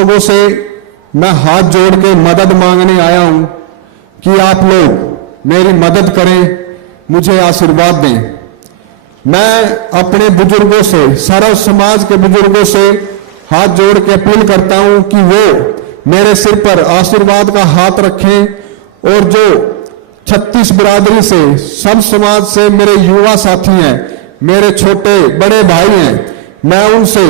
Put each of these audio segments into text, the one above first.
लोगों से मैं हाथ जोड़ के मदद मांगने आया हूं कि आप लोग मेरी मदद करें, मुझे आशीर्वाद दें। मैं अपने बुजुर्गों से, सर्व समाज के बुजुर्गों से हाथ जोड़ के अपील करता हूं कि वो मेरे सिर पर आशीर्वाद का हाथ रखें और जो 36 बिरादरी से, सब समाज से मेरे युवा साथी हैं, मेरे छोटे बड़े भाई हैं, मैं उनसे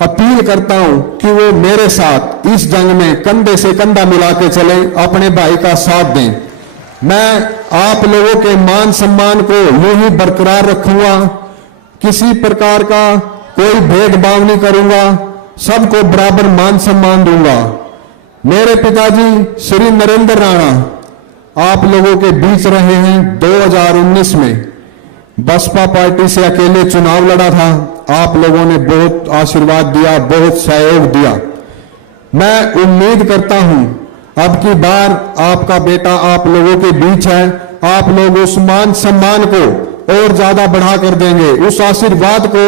अपील करता हूं कि वो मेरे साथ इस जंग में कंधे से कंधा मिला के चलें, अपने भाई का साथ दें। मैं आप लोगों के मान सम्मान को यूं ही बरकरार रखूंगा, किसी प्रकार का कोई भेदभाव नहीं करूंगा, सबको बराबर मान सम्मान दूंगा। मेरे पिताजी श्री नरेंद्र राणा आप लोगों के बीच रहे हैं। 2019 में बसपा पार्टी से अकेले चुनाव लड़ा था, आप लोगों ने बहुत आशीर्वाद दिया, बहुत सहयोग दिया। मैं उम्मीद करता हूं अब की बार आपका बेटा आप लोगों के बीच है, आप लोग उस मान सम्मान को और ज्यादा बढ़ा कर देंगे, उस आशीर्वाद को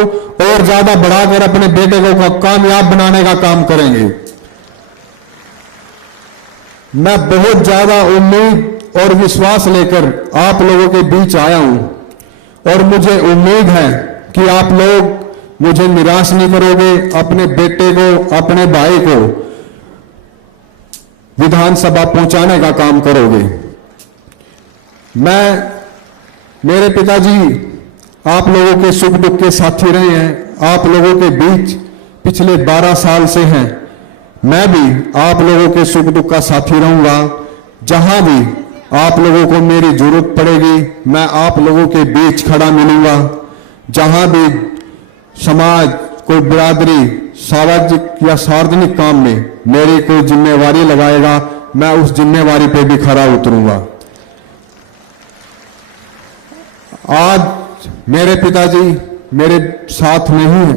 और ज्यादा बढ़ाकर अपने बेटे को कामयाब बनाने का काम करेंगे। मैं बहुत ज्यादा उम्मीद और विश्वास लेकर आप लोगों के बीच आया हूं और मुझे उम्मीद है कि आप लोग मुझे निराश नहीं करोगे, अपने बेटे को, अपने भाई को विधानसभा पहुंचाने का काम करोगे। मेरे पिताजी आप लोगों के सुख दुख के साथी रहे हैं, आप लोगों के बीच पिछले 12 साल से हैं। मैं भी आप लोगों के सुख दुख का साथी रहूंगा। जहां भी आप लोगों को मेरी जरूरत पड़ेगी, मैं आप लोगों के बीच खड़ा मिलूंगा। जहां भी समाज, कोई बिरादरी सामाजिक या सार्वजनिक काम में मेरी कोई जिम्मेवारी लगाएगा, मैं उस जिम्मेवारी पे भी खरा उतरूंगा। आज मेरे पिताजी मेरे साथ नहीं है,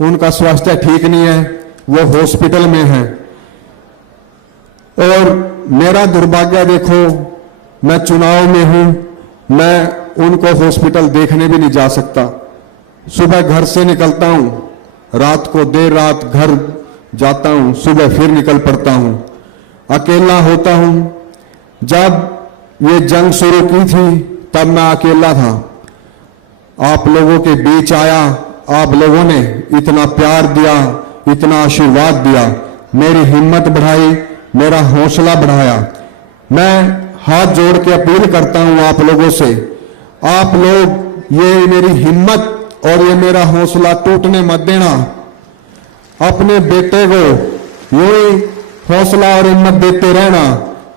उनका स्वास्थ्य ठीक नहीं है, वो हॉस्पिटल में है और मेरा दुर्भाग्य देखो, मैं चुनाव में हूं, मैं उनको हॉस्पिटल देखने भी नहीं जा सकता। सुबह घर से निकलता हूं, रात को देर रात घर जाता हूं, सुबह फिर निकल पड़ता हूं, अकेला होता हूं। जब ये जंग शुरू की थी तब मैं अकेला था, आप लोगों के बीच आया, आप लोगों ने इतना प्यार दिया, इतना आशीर्वाद दिया, मेरी हिम्मत बढ़ाई, मेरा हौसला बढ़ाया। मैं हाथ जोड़ के अपील करता हूं आप लोगों से, आप लोग ये मेरी हिम्मत और ये मेरा हौसला टूटने मत देना। अपने बेटे को यूं ही हौसला और हिम्मत देते रहना।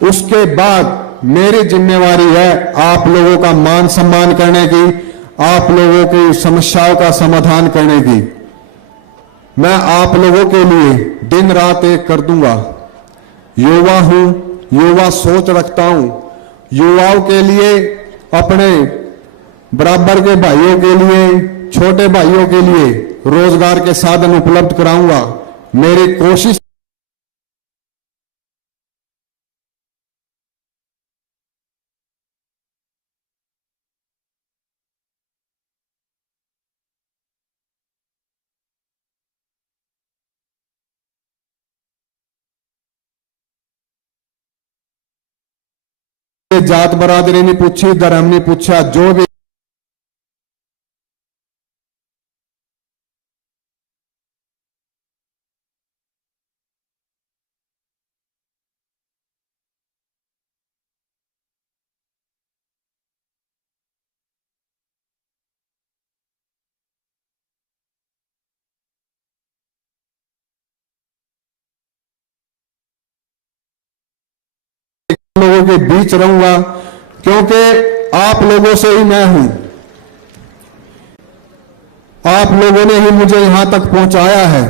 उसके बाद मेरी जिम्मेवारी है आप लोगों का मान सम्मान करने की, आप लोगों की समस्याओं का समाधान करने की। मैं आप लोगों के लिए दिन रात एक कर दूंगा। युवा हूं, युवा सोच रखता हूं, युवाओं के लिए, अपने बराबर के भाइयों के लिए, छोटे भाइयों के लिए रोजगार के साधन उपलब्ध कराऊंगा। मेरी कोशिश जात बरादरी नहीं पूछी, धर्म नहीं पूछा, जो भी लोगों के बीच रहूंगा, क्योंकि आप लोगों से ही मैं हूं। आप लोगों ने ही मुझे यहां तक पहुंचाया है।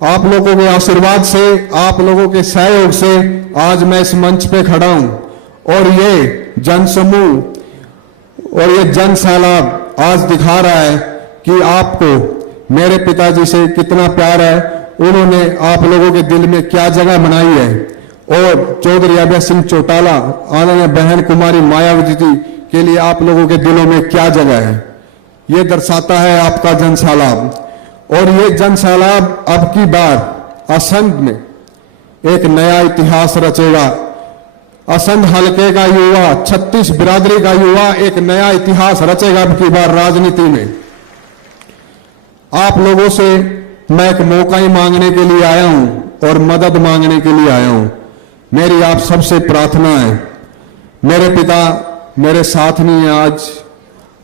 आप लोगों के आशीर्वाद से, आप लोगों के सहयोग से आज मैं इस मंच पे खड़ा हूं और ये जनसमूह और ये जन सैलाब आज दिखा रहा है कि आपको मेरे पिताजी से कितना प्यार है, उन्होंने आप लोगों के दिल में क्या जगह बनाई है और चौधरी अभय सिंह चौटाला, आदरणीय बहन कुमारी मायावती जी के लिए आप लोगों के दिलों में क्या जगह है, ये दर्शाता है आपका जन सैलाब। और ये जन सैलाब अब की बार असंध में एक नया इतिहास रचेगा। असंध हलके का युवा, 36 बिरादरी का युवा एक नया इतिहास रचेगा अब की बार राजनीति में। आप लोगों से मैं एक मौका ही मांगने के लिए आया हूं और मदद मांगने के लिए आया हूं। मेरी आप सबसे प्रार्थना है, मेरे पिता मेरे साथ नहीं है, आज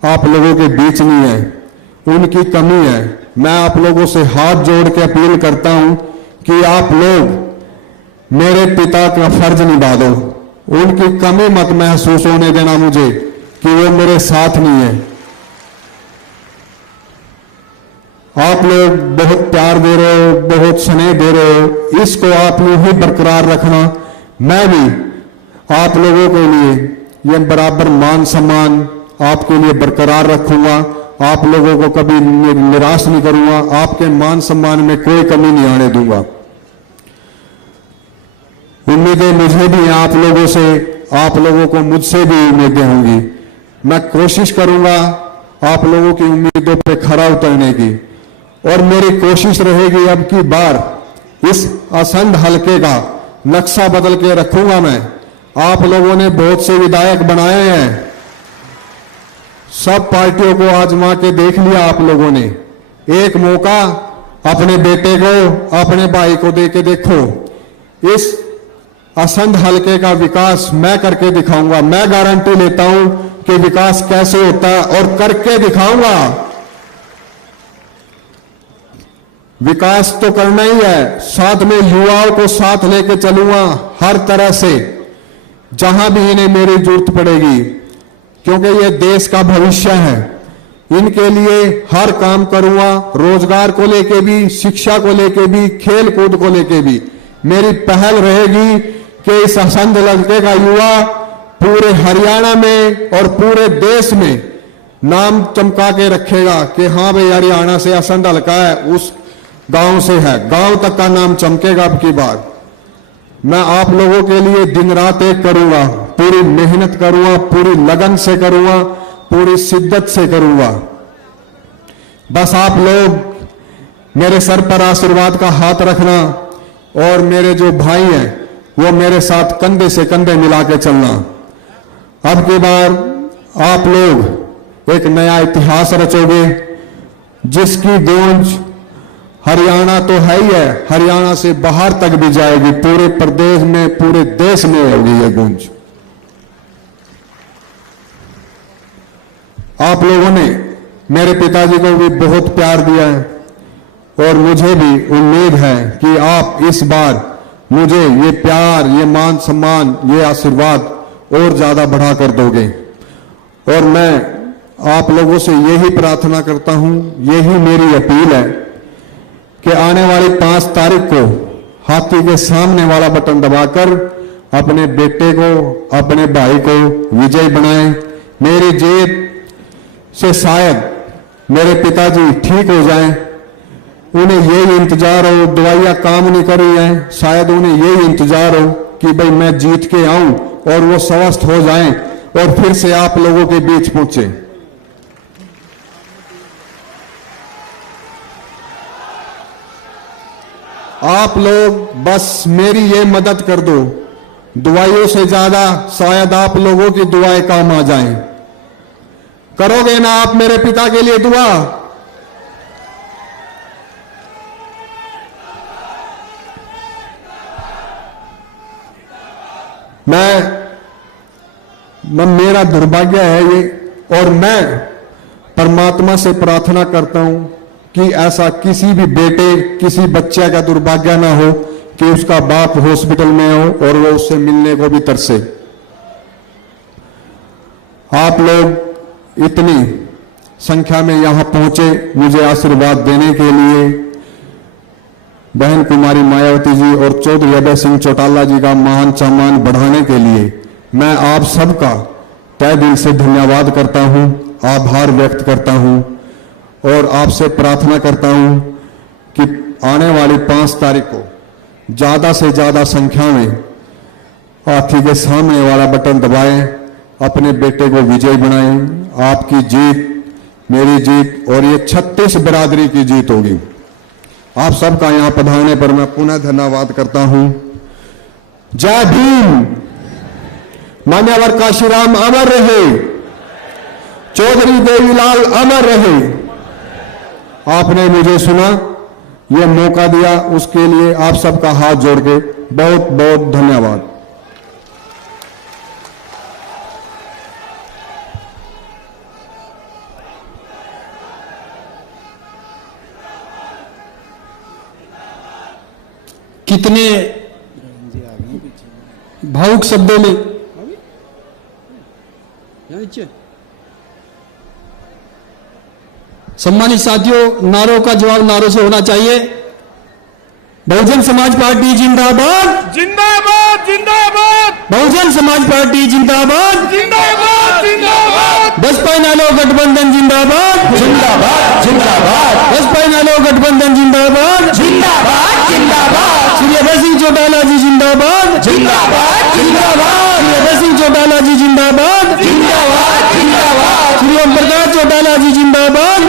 आप लोगों के बीच नहीं है, उनकी कमी है। मैं आप लोगों से हाथ जोड़ के अपील करता हूं कि आप लोग मेरे पिता का फर्ज निभा दो। उनकी कमी मत महसूस होने देना मुझे कि वो मेरे साथ नहीं है। आप लोग बहुत प्यार दे रहे हो, बहुत स्नेह दे रहे हो, इसको आप यूं ही बरकरार रखना। मैं भी आप लोगों के लिए ये बराबर मान सम्मान आपके लिए बरकरार रखूंगा। आप लोगों को कभी निराश नहीं करूंगा, आपके मान सम्मान में कोई कमी नहीं आने दूंगा। उम्मीदें मुझे भी आप लोगों से, आप लोगों को मुझसे भी उम्मीदें होंगी। मैं कोशिश करूंगा आप लोगों की उम्मीदों पे खरा उतरने की, और मेरी कोशिश रहेगी अब की बार इस असंध हलके का नक्शा बदल के रखूंगा मैं। आप लोगों ने बहुत से विधायक बनाए हैं, सब पार्टियों को आजमा के देख लिया आप लोगों ने। एक मौका अपने बेटे को, अपने भाई को दे के देखो। इस असंध हलके का विकास मैं करके दिखाऊंगा। मैं गारंटी लेता हूं कि विकास कैसे होता है और करके दिखाऊंगा। विकास तो करना ही है, साथ में युवाओं को साथ लेके चलूंगा हर तरह से, जहां भी इन्हें मेरी जरूरत पड़ेगी, क्योंकि ये देश का भविष्य है। इनके लिए हर काम करूंगा, रोजगार को लेके भी, शिक्षा को लेके भी, खेल कूद को लेके भी। मेरी पहल रहेगी कि इस असंध हलके का युवा पूरे हरियाणा में और पूरे देश में नाम चमका के रखेगा कि हाँ भाई हरियाणा से असंध हलका है, उस गांव से है, गांव तक का नाम चमकेगा अब की बार। मैं आप लोगों के लिए दिन रात एक करूंगा, पूरी मेहनत करूंगा, पूरी लगन से करूंगा, पूरी शिद्दत से करूंगा। बस आप लोग मेरे सर पर आशीर्वाद का हाथ रखना, और मेरे जो भाई हैं वो मेरे साथ कंधे से कंधे मिला के चलना। अब की बार आप लोग एक नया इतिहास रचोगे, जिसकी गूंज हरियाणा तो है ही है, हरियाणा से बाहर तक भी जाएगी, पूरे प्रदेश में, पूरे देश में होगी ये गूंज। आप लोगों ने मेरे पिताजी को भी बहुत प्यार दिया है, और मुझे भी उम्मीद है कि आप इस बार मुझे ये प्यार, ये मान सम्मान, ये आशीर्वाद और ज्यादा बढ़ा कर दोगे। और मैं आप लोगों से यही प्रार्थना करता हूं, यही मेरी अपील है कि आने वाली 5 तारीख को हाथी के सामने वाला बटन दबाकर अपने बेटे को, अपने भाई को विजयी बनाएं। मेरी जीत से शायद मेरे पिताजी ठीक हो जाएं, उन्हें यही इंतजार हो, दवाइयां काम नहीं कर रही हैं, शायद उन्हें यही इंतजार हो कि भाई मैं जीत के आऊं और वो स्वस्थ हो जाएं और फिर से आप लोगों के बीच पहुंचे। आप लोग बस मेरी ये मदद कर दो, दुआओं से ज्यादा शायद आप लोगों की दुआएं काम आ जाएं। करोगे ना आप मेरे पिता के लिए दुआ? मेरा दुर्भाग्य है ये, और मैं परमात्मा से प्रार्थना करता हूं कि ऐसा किसी भी बेटे, किसी बच्चे का दुर्भाग्य ना हो कि उसका बाप हॉस्पिटल में हो और वो उससे मिलने को भी तरसे। आप लोग इतनी संख्या में यहां पहुंचे मुझे आशीर्वाद देने के लिए, बहन कुमारी मायावती जी और चौधरी अभय सिंह चौटाला जी का मान सम्मान बढ़ाने के लिए मैं आप सबका तहे दिल से धन्यवाद करता हूं, आभार व्यक्त करता हूं, और आपसे प्रार्थना करता हूं कि आने वाली 5 तारीख को ज्यादा से ज्यादा संख्या में हाथी के सामने वाला बटन दबाएं, अपने बेटे को विजयी बनाएं। आपकी जीत मेरी जीत और ये 36 बिरादरी की जीत होगी। आप सबका यहाँ पधारने पर मैं पुनः धन्यवाद करता हूं। जय भीम। मान्यवर काशीराम अमर रहे, चौधरी देवीलाल अमर रहे। आपने मुझे सुना, यह मौका दिया, उसके लिए आप सबका हाथ जोड़ के बहुत बहुत धन्यवाद। कितने भावुक शब्दों में सम्मानित साथियों, नारों का जवाब नारों से होना चाहिए। बहुजन समाज पार्टी जिंदाबाद, जिंदाबाद जिंदाबाद बहुजन समाज पार्टी जिंदाबाद, जिंदाबाद जिंदाबाद बसपा इनेलो गठबंधन जिंदाबाद, जिंदाबाद जिंदाबाद बसपा इनेलो गठबंधन जिंदाबाद, जिंदाबाद जिंदाबाद श्री अभय सिंह चौटाला जी जिंदाबाद, जिंदाबाद जिंदाबाद श्री अभय सिंह चौटाला जी जिंदाबाद, जिंदाबाद जिंदाबाद श्री ओम प्रकाश चौटाला जी जिंदाबाद,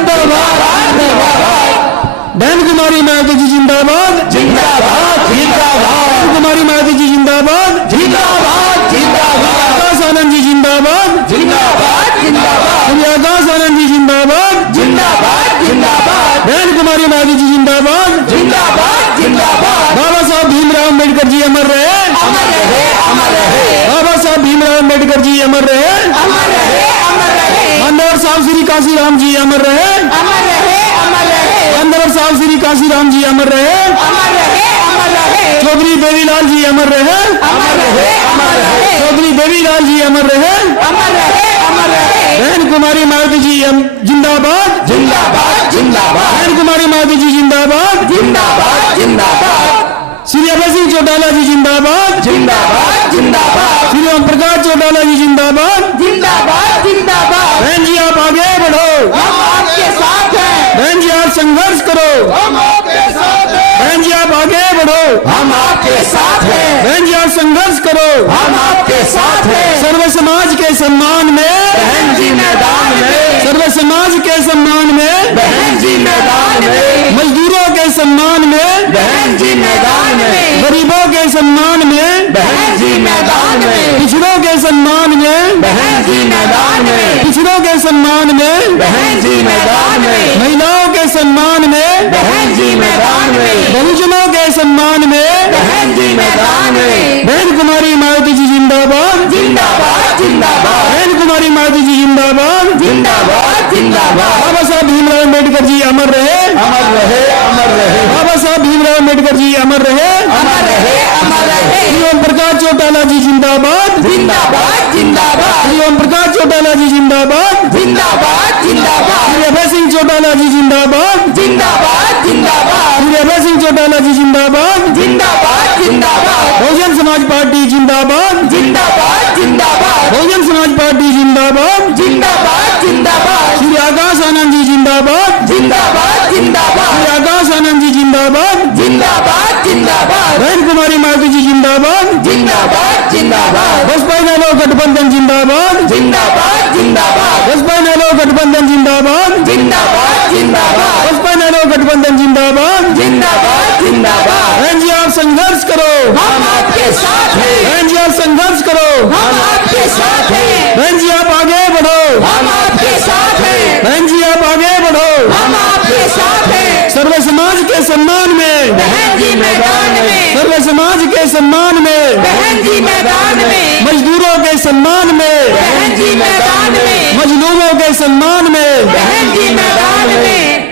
बहन कुमारी महतो जी जिंदाबाद, जिंदाबाद जिंदाबाद बहन कुमारी महतो जी जिंदाबाद, जिंदाबाद जिंदाबाद आकाश आनंद जी जिंदाबाद, जिंदाबाद जिंदाबाद श्री आकाश आनंद जी जिंदाबाद, जिंदाबाद जिंदाबाद बहन कुमारी महतो जी जिंदाबाद, जिंदाबाद जिंदाबाद बाबा साहब भीमराव अम्बेडकर जी अमर रहे, अमर रहे अमर रहे बाबा साहब भीमराव अम्बेडकर जी अमर रहे, अमर रहे अमर रहे मान्यवर साहब श्री काशीराम जी अमर रहे, अमर रहे अमर रहे मान्यवर साहब श्री काशीराम जी अमर रहे, अमर रहे अमर रहे चौधरी देवीलाल जी अमर रहे, अमर रहे अमर रहे चौधरी देवीलाल जी अमर रहे, अमर रहे अमर रहे बहन कुमारी महतो जी जिंदाबाद, जिंदाबाद जिंदाबाद बहन कुमारी महतो जी जिंदाबाद, जिंदाबाद जिंदाबाद श्री अभय सिंह चौटाला जी जिंदाबाद, जिंदाबाद जिंदाबाद श्री ओम प्रकाश चौटाला जी जिंदाबाद। जिंदाबाद जिंदाबाद बहन जी आप आगे बढ़ो, हम आपके साथ हैं बहन जी आप संघर्ष करो, हम आपके साथ हैं बहन जी आप आगे बढ़ो, हम आपके साथ हैं बहन जी आप संघर्ष करो, हम आपके साथ हैं सर्व समाज के सम्मान में, बहन जी मैदान में सर्व समाज के सम्मान में, बहन जी मैदान में मजदूरों के सम्मान में, बहन जी मैदान में गरीबों के सम्मान में, बहन जी मैदान में पिछड़ों के सम्मान में, बहन जी मैदान में पिछड़ों के सम्मान में, बहन जी मैदान में महिलाओं के सम्मान में, बहन जी मैदान में बहुजनों के सम्मान में, बहन जी मैदान में बहन कुमारी महतो जी जिंदाबाद, जिंदाबाद जिंदाबाद बहन कुमारी महतो जी जिंदाबाद, जिंदाबाद जिंदाबाद बाबा साहब भीमराव अम्बेडकर जी अमर रहे, अमर रहे अमर रहे बाबा साहब भीमराव अम्बेडकर जी अमर रहे, अमर रहे अमर रहे श्री ओम प्रकाश चौटाला जी जिंदाबाद, जिंदाबाद जिंदाबाद श्री ओम प्रकाश चौटाला जी जिंदाबाद, जिंदाबाद जिंदाबाद श्री अभय सिंह चौटाला जी जिंदाबाद, जिंदाबाद जिंदाबाद श्री अभय सिंह चौटाला जी जिंदाबाद, जिंदाबाद जिंदाबाद बहुजन समाज पार्टी जिंदाबाद, जिंदाबाद जिंदाबाद बहुजन समाज पार्टी जिंदाबाद, जिंदाबाद जिंदाबाद श्री आकाश आनंद जी जिंदाबाद, जिंदाबाद जिंदाबाद श्री आकाश आनंद जी जिंदाबाद, जिंदाबाद जिंदाबाद बहन कुमारी महतो जी जिंदाबाद, जिंदाबाद जिंदाबाद बसपा इनेलो गठबंधन जिंदाबाद, जिंदाबाद जिंदाबाद बसपा इनेलो गठबंधन जिंदाबाद, जिंदाबाद जिंदाबाद बसपा इनेलो गठबंधन जिंदाबाद। जिंदाबाद जिंदाबाद बहन जी आप संघर्ष करो, हम आपके साथ हैं बहन जी आप संघर्ष करो, हम आपके साथ हैं बहन जी आप आगे बढ़ो, हम आपके साथ हैं बहन जी आप आगे बढ़ो, हम आपके साथ हैं सर्व समाज के सम्मान में, बहन जी मैदान में सर्व समाज के सम्मान में, बहन जी मैदान में मजदूरों के सम्मान में, बहन जी मैदान में मजलूमों के सम्मान में, बहन जी मैदान में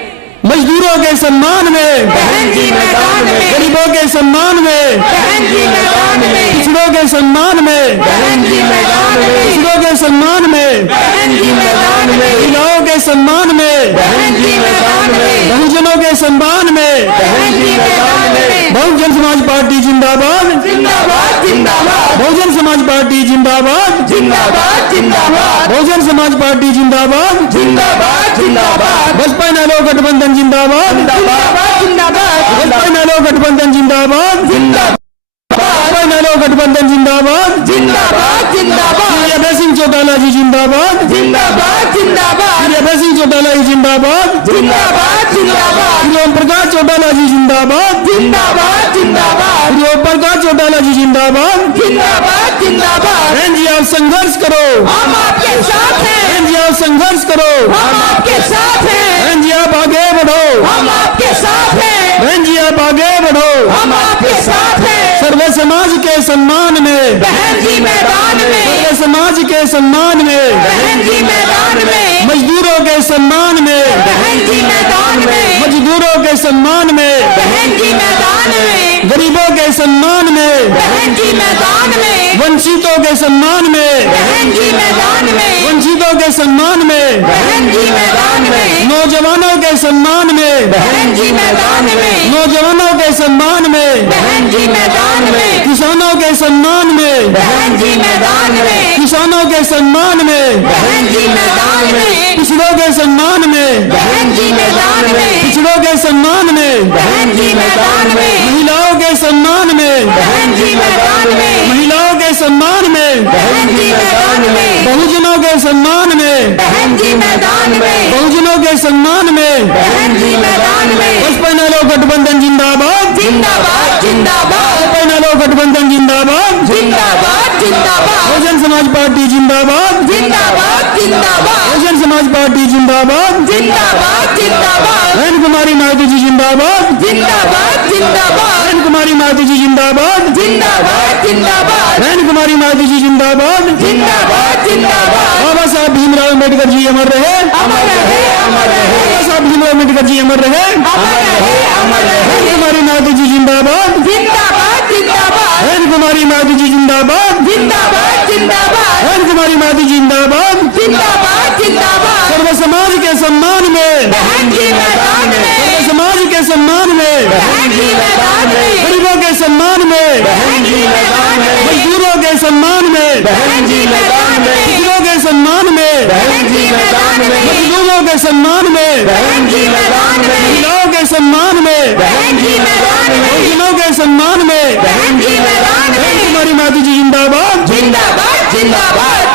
मजदूरों के सम्मान में, बहन जी मैदान में गरीबों के सम्मान में, बहन जी मैदान में पिछड़ों के सम्मान में, बहन जी मैदान में पिछड़ों के सम्मान में, बहन जी मैदान में महिलाओं के सम्मान में, बहन जी मैदान में बहुजनों के सम्मान में, बहन जी मैदान में बहुजन समाज पार्टी जिंदाबाद, जिंदाबाद जिंदाबाद बहुजन समाज पार्टी जिंदाबाद, जिंदाबाद जिंदाबाद बहुजन समाज पार्टी जिंदाबाद, जिंदाबाद जिंदाबाद बसपा इनेलो गठबंधन जिंदाबाद, जिंदाबाद जिंदाबाद बसपा इनेलो गठबंधन जिंदाबाद, जिंदाबाद बसपा इनेलो गठबंधन जिंदाबाद, जिंदाबाद जिंदाबाद श्री अभय सिंह चौटाला जी जिंदाबाद, जिंदाबाद जिंदाबाद श्री अभय सिंह चौटाला जी जिंदाबाद, जिंदाबाद जिंदाबाद श्री ओम प्रकाश चौटाला जी जिंदाबाद, जिंदाबाद जिंदाबाद श्री ओम प्रकाश चौटाला जी जिंदाबाद। जिंदाबाद जिंदाबाद बहन जी आप संघर्ष करो, हम आपके साथ हैं, बहन जी आप संघर्ष करो, हम आपके साथ हैं, बहन जी आप आगे बढ़ो, हम आपके साथ हैं, बहन जी आप आगे बढ़ो। हम आपके साथ हैं। सर्व समाज के सम्मान में, बहन जी मैदान में, सर्व समाज के सम्मान में, बहन जी मैदान में, मजदूरों के सम्मान में, बहन जी मैदान में, मजदूरों के सम्मान में, बहन जी मैदान में, गरीबों के सम्मान में, बहन जी मैदान में, वंचितों के सम्मान में, बहन जी मैदान में, वंचितों के सम्मान में, बहन जी मैदान में, नौजवानों के सम्मान में, बहन जी मैदान में, नौजवानों के सम्मान में, बहन जी मैदान में, किसानों के सम्मान में, बहन जी मैदान में, किसानों के सम्मान में, बहन जी मैदान में, पिछड़ों के सम्मान में, बहन जी मैदान में, पिछड़ों के सम्मान में, बहन जी मैदान में, महिलाओं के सम्मान में, बहन जी मैदान में, महिलाओं के सम्मान में, बहन जी मैदान में, बहुजनों के सम्मान में, बहन जी मैदान में, बहुजनों के सम्मान में। बहन जी मैदान में, बसपा लोग गठबंधन जिंदाबाद, जिंदाबाद जिंदाबाद, बसपा लोग गठबंधन जिंदाबाद, जिंदाबाद जिंदाबाद, बहुजन समाज पार्टी जिंदाबाद, जिंदाबाद जिंदाबाद, बहुजन समाज पार्टी जिंदाबाद, जिंदाबाद जिंदाबाद, बहन कुमारी मायावती जी जिंदाबाद, जिंदाबाद जिंदाबाद, बहन कुमारी मायावती जी जिंदाबाद, जिंदाबाद जिंदाबाद, बहन कुमारी मायावती जी जिंदाबाद। जिंदाबाद जिंदाबाद, बाबा साहब भीमराव अम्बेडकर जी अमर रहे, अमर रहे, अमर रहे, बाबा साहब भीमराव अम्बेडकर जी अमर रहे। अमर रहे, अमर रहे, बहन कुमारी मायावती जी जिंदाबाद, जिंदाबाद जिंदाबाद, बहन कुमारी मायावती जी जिंदाबाद, जिंदाबाद जिंदाबाद, बहन कुमारी मायावती जी जिंदाबाद। जिंदाबाद जिंदाबाद, सर्व समाज के सम्मान में, बहन जी मैदान में, सर्व समाज के सम्मान में, बहन जी मैदान में, गरीबों के सम्मान में, बहन जी मैदान में, मजदूरों के सम्मान में, बहन जी मैदान में, पिछड़ों के सम्मान में, बहन जी मैदान में, मजदूरों के सम्मान में, बहन जी मैदान में, महिलाओं के सम्मान में, बहन जी मैदान में, बहुजनों के सम्मान में। बहन जी मैदान बहन में, कुमारी मायावती जी जिंदाबाद। जिंदाबाद जिंदाबाद।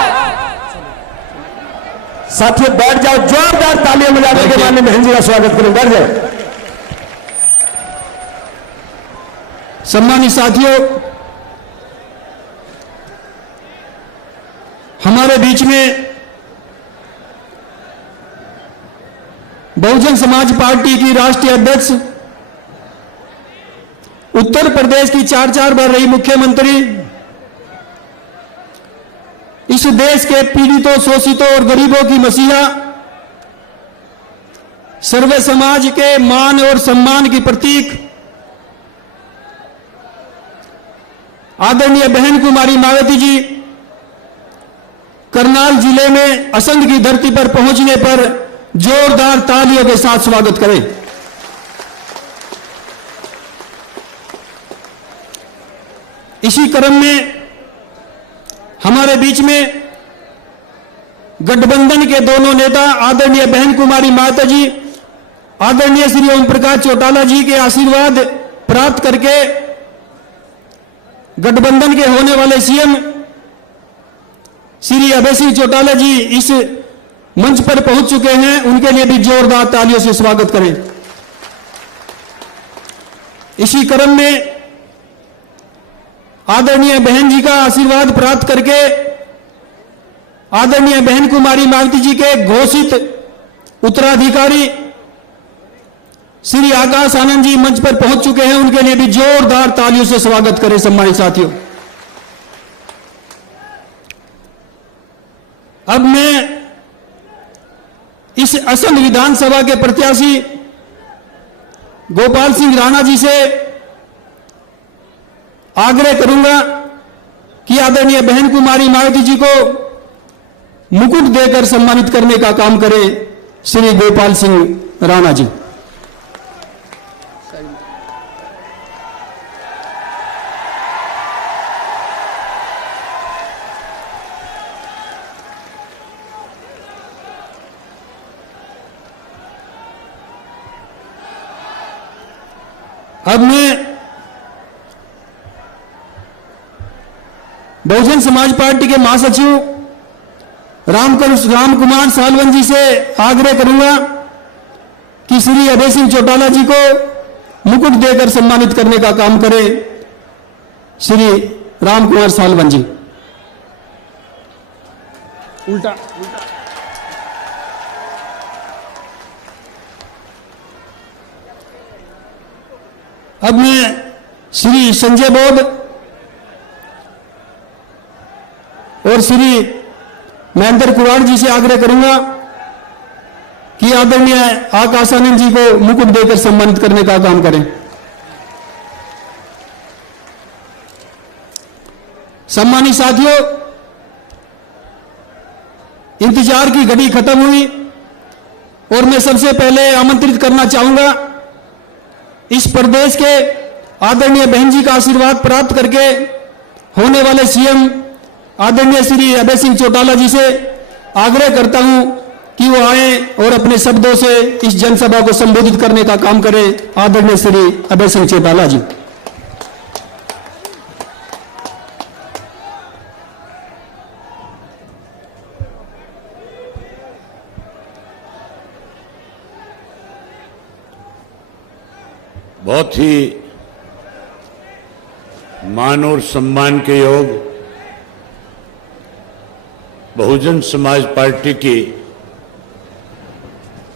साथियों बैठ जाओ, जोरदार तालियां बजाकर के माननीय बहन जी का स्वागत करें। बैठ जाओ। सम्मानित साथियों, हमारे बीच में बहुजन समाज पार्टी की राष्ट्रीय अध्यक्ष, उत्तर प्रदेश की 4 बार रही मुख्यमंत्री, इस देश के पीड़ितों, शोषितों और गरीबों की मसीहा, सर्व समाज के मान और सम्मान की प्रतीक आदरणीय बहन कुमारी मायावती जी करनाल जिले में असंध की धरती पर पहुंचने पर जोरदार तालियों के साथ स्वागत करें। इसी क्रम में हमारे बीच में गठबंधन के दोनों नेता आदरणीय बहन कुमारी मायावती जी, आदरणीय श्री ओम प्रकाश चौटाला जी के आशीर्वाद प्राप्त करके गठबंधन के होने वाले सीएम श्री अभय सिंह चौटाला जी इस मंच पर पहुंच चुके हैं। उनके लिए भी जोरदार तालियों से स्वागत करें। इसी क्रम में आदरणीय बहन जी का आशीर्वाद प्राप्त करके आदरणीय बहन कुमारी मायावती जी के घोषित उत्तराधिकारी श्री आकाश आनंद जी मंच पर पहुंच चुके हैं। उनके लिए भी जोरदार तालियों से स्वागत करें। सम्मानित साथियों, अब मैं इस असम विधानसभा के प्रत्याशी गोपाल सिंह राणा जी से आग्रह करूंगा कि आदरणीय बहन कुमारी मायावती जी को मुकुट देकर सम्मानित करने का काम करें श्री गोपाल सिंह राणा जी। अब मैं बहुजन समाज पार्टी के महासचिव राम कुमार सालवन जी से आग्रह करूंगा कि श्री अभय सिंह चौटाला जी को मुकुट देकर सम्मानित करने का काम करें श्री राम कुमार सालवन जी। उल्टा अब मैं श्री संजय बोध और श्री महेंद्र कुमार जी से आग्रह करूंगा कि आदरणीय आकाशानंद जी को मुकुट देकर सम्मानित करने का काम करें। सम्मानित साथियों, इंतजार की घड़ी खत्म हुई और मैं सबसे पहले आमंत्रित करना चाहूंगा इस प्रदेश के आदरणीय बहन जी का आशीर्वाद प्राप्त करके होने वाले सीएम आदरणीय श्री अभय सिंह चौटाला जी से आग्रह करता हूं कि वो आए और अपने शब्दों से इस जनसभा को संबोधित करने का काम करें। आदरणीय श्री अभय सिंह चौटाला जी। बहुत ही मान और सम्मान के योग बहुजन समाज पार्टी की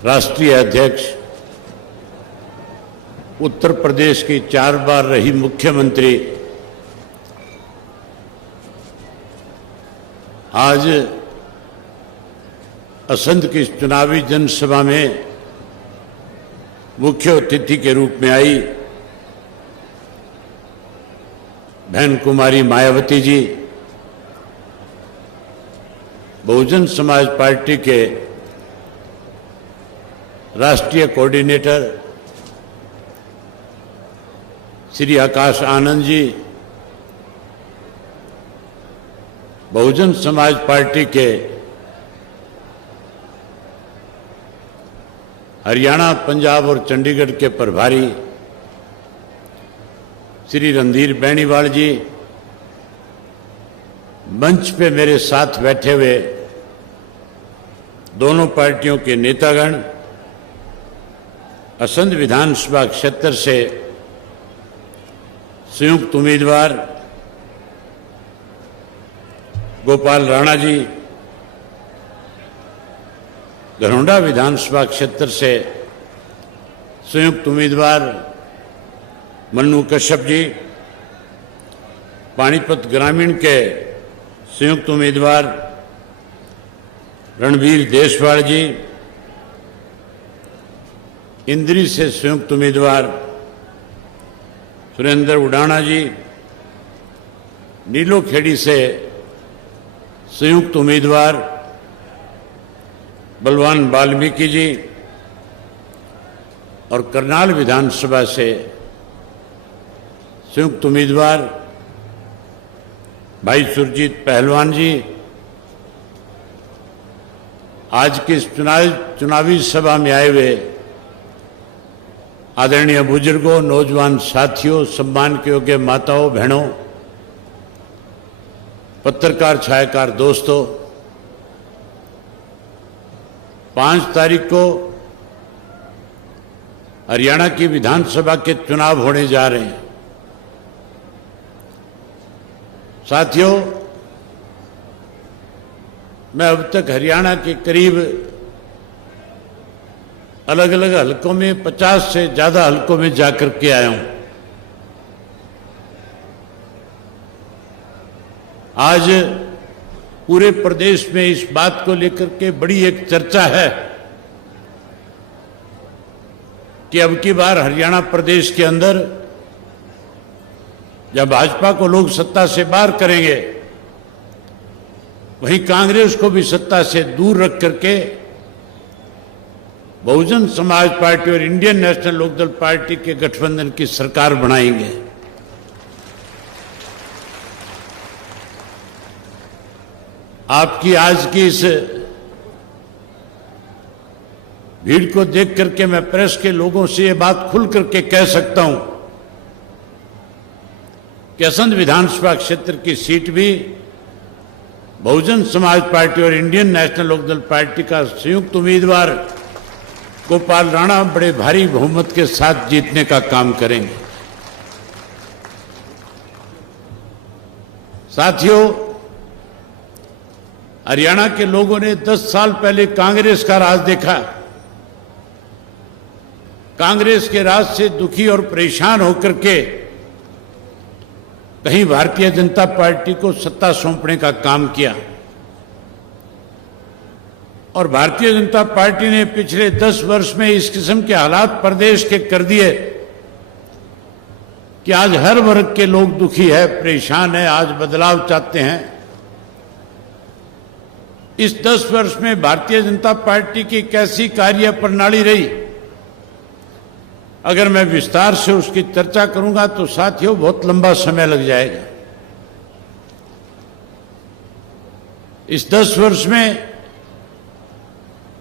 राष्ट्रीय अध्यक्ष, उत्तर प्रदेश की 4 बार रही मुख्यमंत्री, आज असंध की चुनावी जनसभा में मुख्य अतिथि के रूप में आई बहन कुमारी मायावती जी, बहुजन समाज पार्टी के राष्ट्रीय कोऑर्डिनेटर श्री आकाश आनंद जी, बहुजन समाज पार्टी के हरियाणा, पंजाब और चंडीगढ़ के प्रभारी श्री रणधीर बेनीवाल जी, मंच पे मेरे साथ बैठे हुए दोनों पार्टियों के नेतागण, असंध विधानसभा क्षेत्र से संयुक्त उम्मीदवार गोपाल राणा जी, घरौंडा विधानसभा क्षेत्र से संयुक्त उम्मीदवार मन्नू कश्यप जी, पानीपत ग्रामीण के संयुक्त उम्मीदवार रणवीर देशवाल जी, इंद्री से संयुक्त उम्मीदवार सुरेंद्र उडाना जी, नीलोखेड़ी से संयुक्त उम्मीदवार बलवान वाल्मीकि जी और करनाल विधानसभा से संयुक्त उम्मीदवार भाई सुरजीत पहलवान जी, आज की इस चुनावी सभा में आए हुए आदरणीय बुजुर्गों, नौजवान साथियों, सम्मान के योग्य माताओं, बहनों, पत्रकार छायाकार दोस्तों, 5 तारीख को हरियाणा की विधानसभा के चुनाव होने जा रहे हैं। साथियों, मैं अब तक हरियाणा के करीब अलग अलग हलकों में 50 से ज्यादा हलकों में जाकर के आया हूं। आज पूरे प्रदेश में इस बात को लेकर के बड़ी एक चर्चा है कि अब की बार हरियाणा प्रदेश के अंदर जब भाजपा को लोग सत्ता से बाहर करेंगे, वहीं कांग्रेस को भी सत्ता से दूर रख करके बहुजन समाज पार्टी और इंडियन नेशनल लोकदल पार्टी के गठबंधन की सरकार बनाएंगे। आपकी आज की इस भीड़ को देख करके मैं प्रेस के लोगों से ये बात खुल करके कह सकता हूं कि असंध विधानसभा क्षेत्र की सीट भी बहुजन समाज पार्टी और इंडियन नेशनल लोकदल पार्टी का संयुक्त उम्मीदवार गोपाल राणा बड़े भारी बहुमत के साथ जीतने का काम करेंगे। साथियों, हरियाणा के लोगों ने 10 साल पहले कांग्रेस का राज देखा। कांग्रेस के राज से दुखी और परेशान होकर के कहीं भारतीय जनता पार्टी को सत्ता सौंपने का काम किया और भारतीय जनता पार्टी ने पिछले 10 वर्ष में इस किस्म के हालात प्रदेश के कर दिए कि आज हर वर्ग के लोग दुखी है, परेशान है, आज बदलाव चाहते हैं। इस 10 वर्ष में भारतीय जनता पार्टी की कैसी कार्य प्रणाली रही, अगर मैं विस्तार से उसकी चर्चा करूंगा तो साथियों बहुत लंबा समय लग जाएगा। इस 10 वर्ष में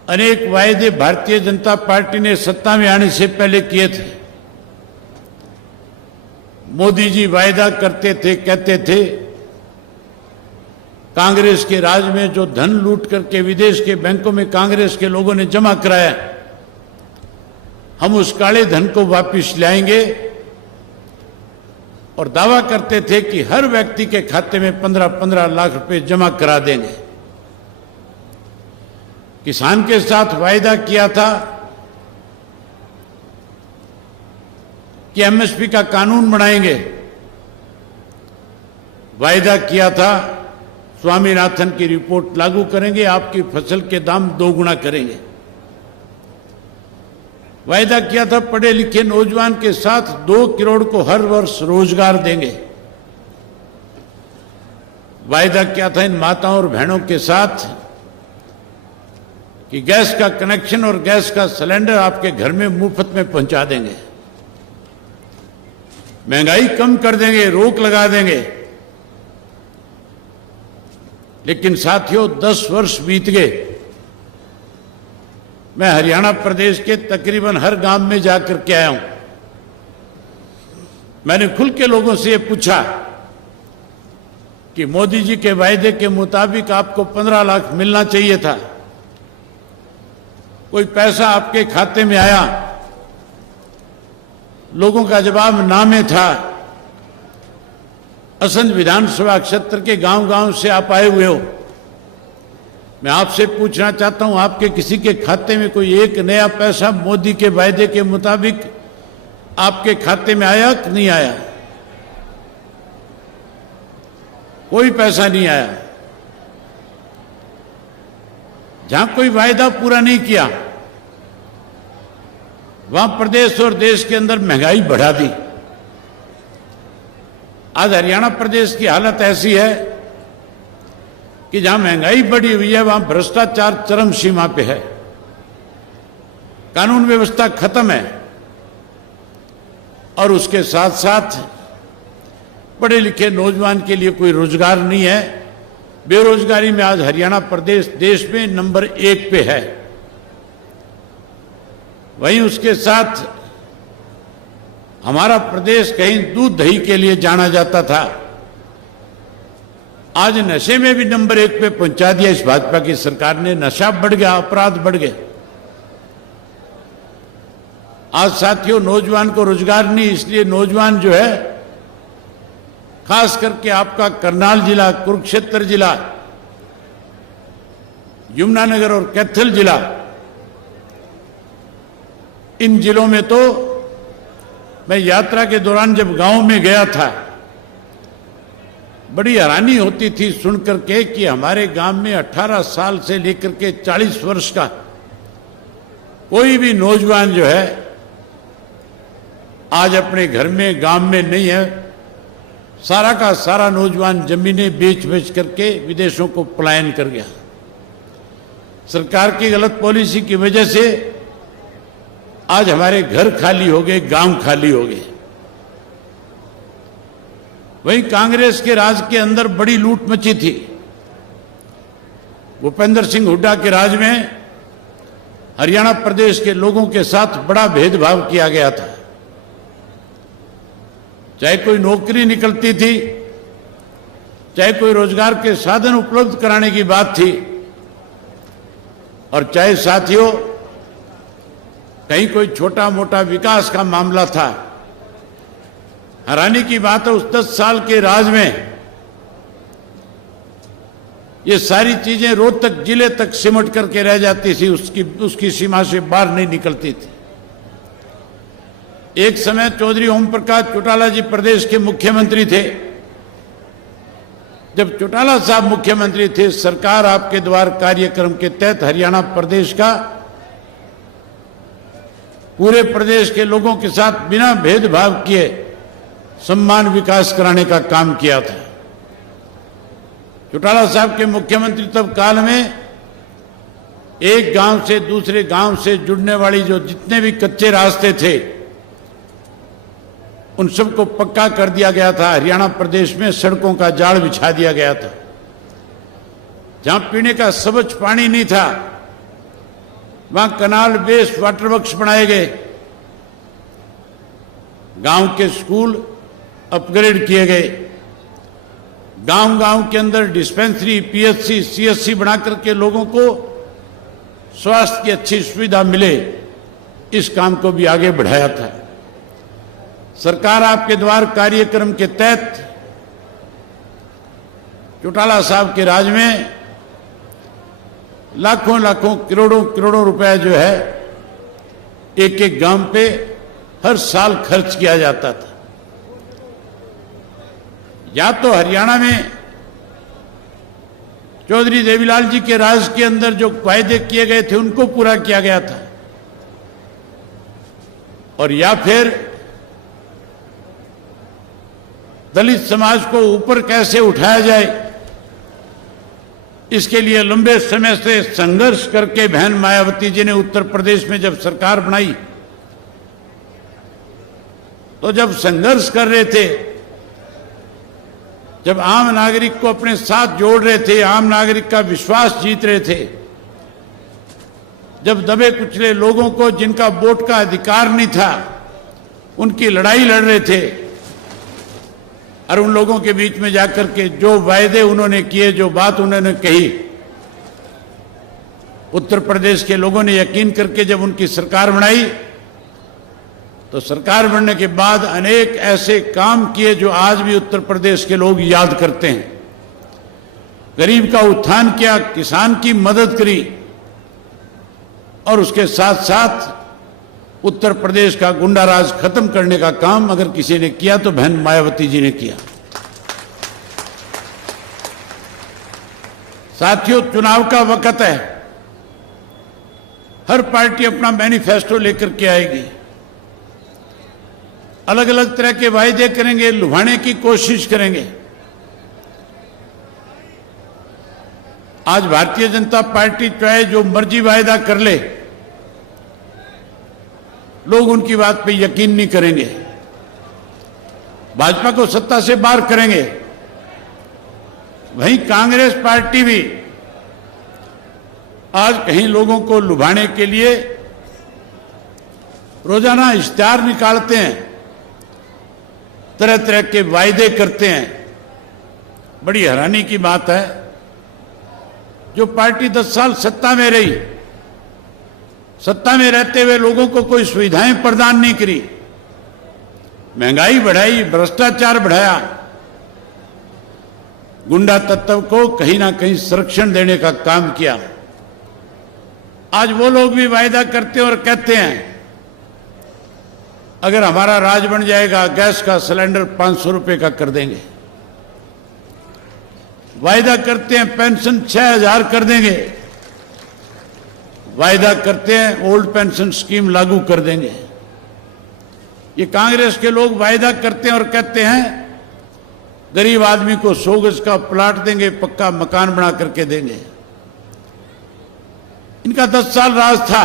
अनेक वायदे भारतीय जनता पार्टी ने सत्ता में आने से पहले किए थे। मोदी जी वायदा करते थे, कहते थे कांग्रेस के राज में जो धन लूट करके विदेश के बैंकों में कांग्रेस के लोगों ने जमा कराया, हम उस काले धन को वापस लाएंगे और दावा करते थे कि हर व्यक्ति के खाते में 15-15 लाख रुपए जमा करा देंगे। किसान के साथ वायदा किया था कि एमएसपी का कानून बनाएंगे। वायदा किया था स्वामीनाथन की रिपोर्ट लागू करेंगे, आपकी फसल के दाम 2 गुना करेंगे। वायदा किया था पढ़े लिखे नौजवान के साथ 2 करोड़ को हर वर्ष रोजगार देंगे। वायदा किया था इन माताओं और बहनों के साथ कि गैस का कनेक्शन और गैस का सिलेंडर आपके घर में मुफ्त में पहुंचा देंगे, महंगाई कम कर देंगे, रोक लगा देंगे। लेकिन साथियों 10 वर्ष बीत गए। मैं हरियाणा प्रदेश के तकरीबन हर गांव में जाकर के आया हूं। मैंने खुल के लोगों से ये पूछा कि मोदी जी के वायदे के मुताबिक आपको 15 लाख मिलना चाहिए था, कोई पैसा आपके खाते में आया? लोगों का जवाब ना में था। असंध विधानसभा क्षेत्र के गांव-गांव से आप आए हुए हो। मैं आपसे पूछना चाहता हूं, आपके किसी के खाते में कोई एक नया पैसा मोदी के वायदे के मुताबिक आपके खाते में आया कि नहीं आया? कोई पैसा नहीं आया। जहां कोई वायदा पूरा नहीं किया, वहां प्रदेश और देश के अंदर महंगाई बढ़ा दी। आज हरियाणा प्रदेश की हालत ऐसी है कि जहां महंगाई बढ़ी हुई है वहां भ्रष्टाचार चरम सीमा पे है, कानून व्यवस्था खत्म है और उसके साथ साथ पढ़े लिखे नौजवान के लिए कोई रोजगार नहीं है। बेरोजगारी में आज हरियाणा प्रदेश देश में नंबर 1 पे है। वहीं उसके साथ हमारा प्रदेश कहीं दूध दही के लिए जाना जाता था, आज नशे में भी नंबर 1 पे पहुंचा दिया इस भाजपा की सरकार ने। नशा बढ़ गया, अपराध बढ़ गए। आज साथियों नौजवान को रोजगार नहीं, इसलिए नौजवान जो है खास करके आपका करनाल जिला, कुरुक्षेत्र जिला, यमुनानगर और कैथल जिला, इन जिलों में तो मैं यात्रा के दौरान जब गांव में गया था, बड़ी हैरानी होती थी सुनकर के कि हमारे गांव में 18 साल से लेकर के 40 वर्ष का कोई भी नौजवान जो है आज अपने घर में गांव में नहीं है। सारा का सारा नौजवान जमीनें बेच बेच करके विदेशों को पलायन कर गया। सरकार की गलत पॉलिसी की वजह से आज हमारे घर खाली हो गए, गांव खाली हो गए। वहीं कांग्रेस के राज के अंदर बड़ी लूट मची थी। भूपेंद्र सिंह हुड्डा के राज में हरियाणा प्रदेश के लोगों के साथ बड़ा भेदभाव किया गया था। चाहे कोई नौकरी निकलती थी चाहे कोई रोजगार के साधन उपलब्ध कराने की बात थी, और चाहे साथियों कहीं कोई छोटा मोटा विकास का मामला था। हैरानी की बात है, उस 10 साल के राज में ये सारी चीजें रोहतक जिले तक सिमट करके रह जाती थी, उसकी सीमा से बाहर नहीं निकलती थी। एक समय चौधरी ओम प्रकाश चौटाला जी प्रदेश के मुख्यमंत्री थे। जब चौटाला साहब मुख्यमंत्री थे, सरकार आपके द्वार कार्यक्रम के तहत हरियाणा प्रदेश का पूरे प्रदेश के लोगों के साथ बिना भेदभाव किए सम्मान विकास कराने का काम किया था। चौटाला साहब के मुख्यमंत्री तब काल में एक गांव से दूसरे गांव से जुड़ने वाली जो जितने भी कच्चे रास्ते थे उन सबको पक्का कर दिया गया था। हरियाणा प्रदेश में सड़कों का जाल बिछा दिया गया था। जहां पीने का स्वच्छ पानी नहीं था वहां कनाल बेस्ड वाटर वर्क्स बनाए गए। गांव के स्कूल अपग्रेड किए गए। गांव-गांव के अंदर डिस्पेंसरी, पीएचसी, सीएचसी बना करके लोगों को स्वास्थ्य की अच्छी सुविधा मिले, इस काम को भी आगे बढ़ाया था। सरकार आपके द्वार कार्यक्रम के तहत चौटाला साहब के राज में लाखों लाखों करोड़ों रुपए जो है एक एक गांव पे हर साल खर्च किया जाता था। या तो हरियाणा में चौधरी देवीलाल जी के राज के अंदर जो वायदे किए गए थे उनको पूरा किया गया था, और या फिर दलित समाज को ऊपर कैसे उठाया जाए, इसके लिए लंबे समय से संघर्ष करके बहन मायावती जी ने उत्तर प्रदेश में जब सरकार बनाई, तो जब संघर्ष कर रहे थे, जब आम नागरिक को अपने साथ जोड़ रहे थे, आम नागरिक का विश्वास जीत रहे थे, जब दबे कुचले लोगों को जिनका वोट का अधिकार नहीं था उनकी लड़ाई लड़ रहे थे, और उन लोगों के बीच में जाकर के जो वायदे उन्होंने किए, जो बात उन्होंने कही, उत्तर प्रदेश के लोगों ने यकीन करके जब उनकी सरकार बनाई, तो सरकार बनने के बाद अनेक ऐसे काम किए जो आज भी उत्तर प्रदेश के लोग याद करते हैं। गरीब का उत्थान किया, किसान की मदद करी, और उसके साथ साथ उत्तर प्रदेश का गुंडा राज खत्म करने का काम अगर किसी ने किया तो बहन मायावती जी ने किया। साथियों, चुनाव का वक्त है। हर पार्टी अपना मैनिफेस्टो लेकर के आएगी, अलग अलग तरह के वायदे करेंगे, लुभाने की कोशिश करेंगे। आज भारतीय जनता पार्टी चाहे जो मर्जी वायदा कर ले, लोग उनकी बात पे यकीन नहीं करेंगे, भाजपा को सत्ता से बाहर करेंगे। वहीं कांग्रेस पार्टी भी आज कहीं लोगों को लुभाने के लिए रोजाना इश्तिहार निकालते हैं, तरह तरह के वायदे करते हैं। बड़ी हैरानी की बात है, जो पार्टी 10 साल सत्ता में रही, सत्ता में रहते हुए लोगों को कोई सुविधाएं प्रदान नहीं करी, महंगाई बढ़ाई, भ्रष्टाचार बढ़ाया, गुंडा तत्व को कहीं ना कहीं संरक्षण देने का काम किया। आज वो लोग भी वायदा करते और कहते हैं अगर हमारा राज बन जाएगा गैस का सिलेंडर 500 रुपए का कर देंगे। वायदा करते हैं पेंशन 6000 कर देंगे। वायदा करते हैं ओल्ड पेंशन स्कीम लागू कर देंगे। ये कांग्रेस के लोग वायदा करते हैं और कहते हैं गरीब आदमी को 100 गज का प्लाट देंगे, पक्का मकान बना करके देंगे। इनका 10 साल राज था।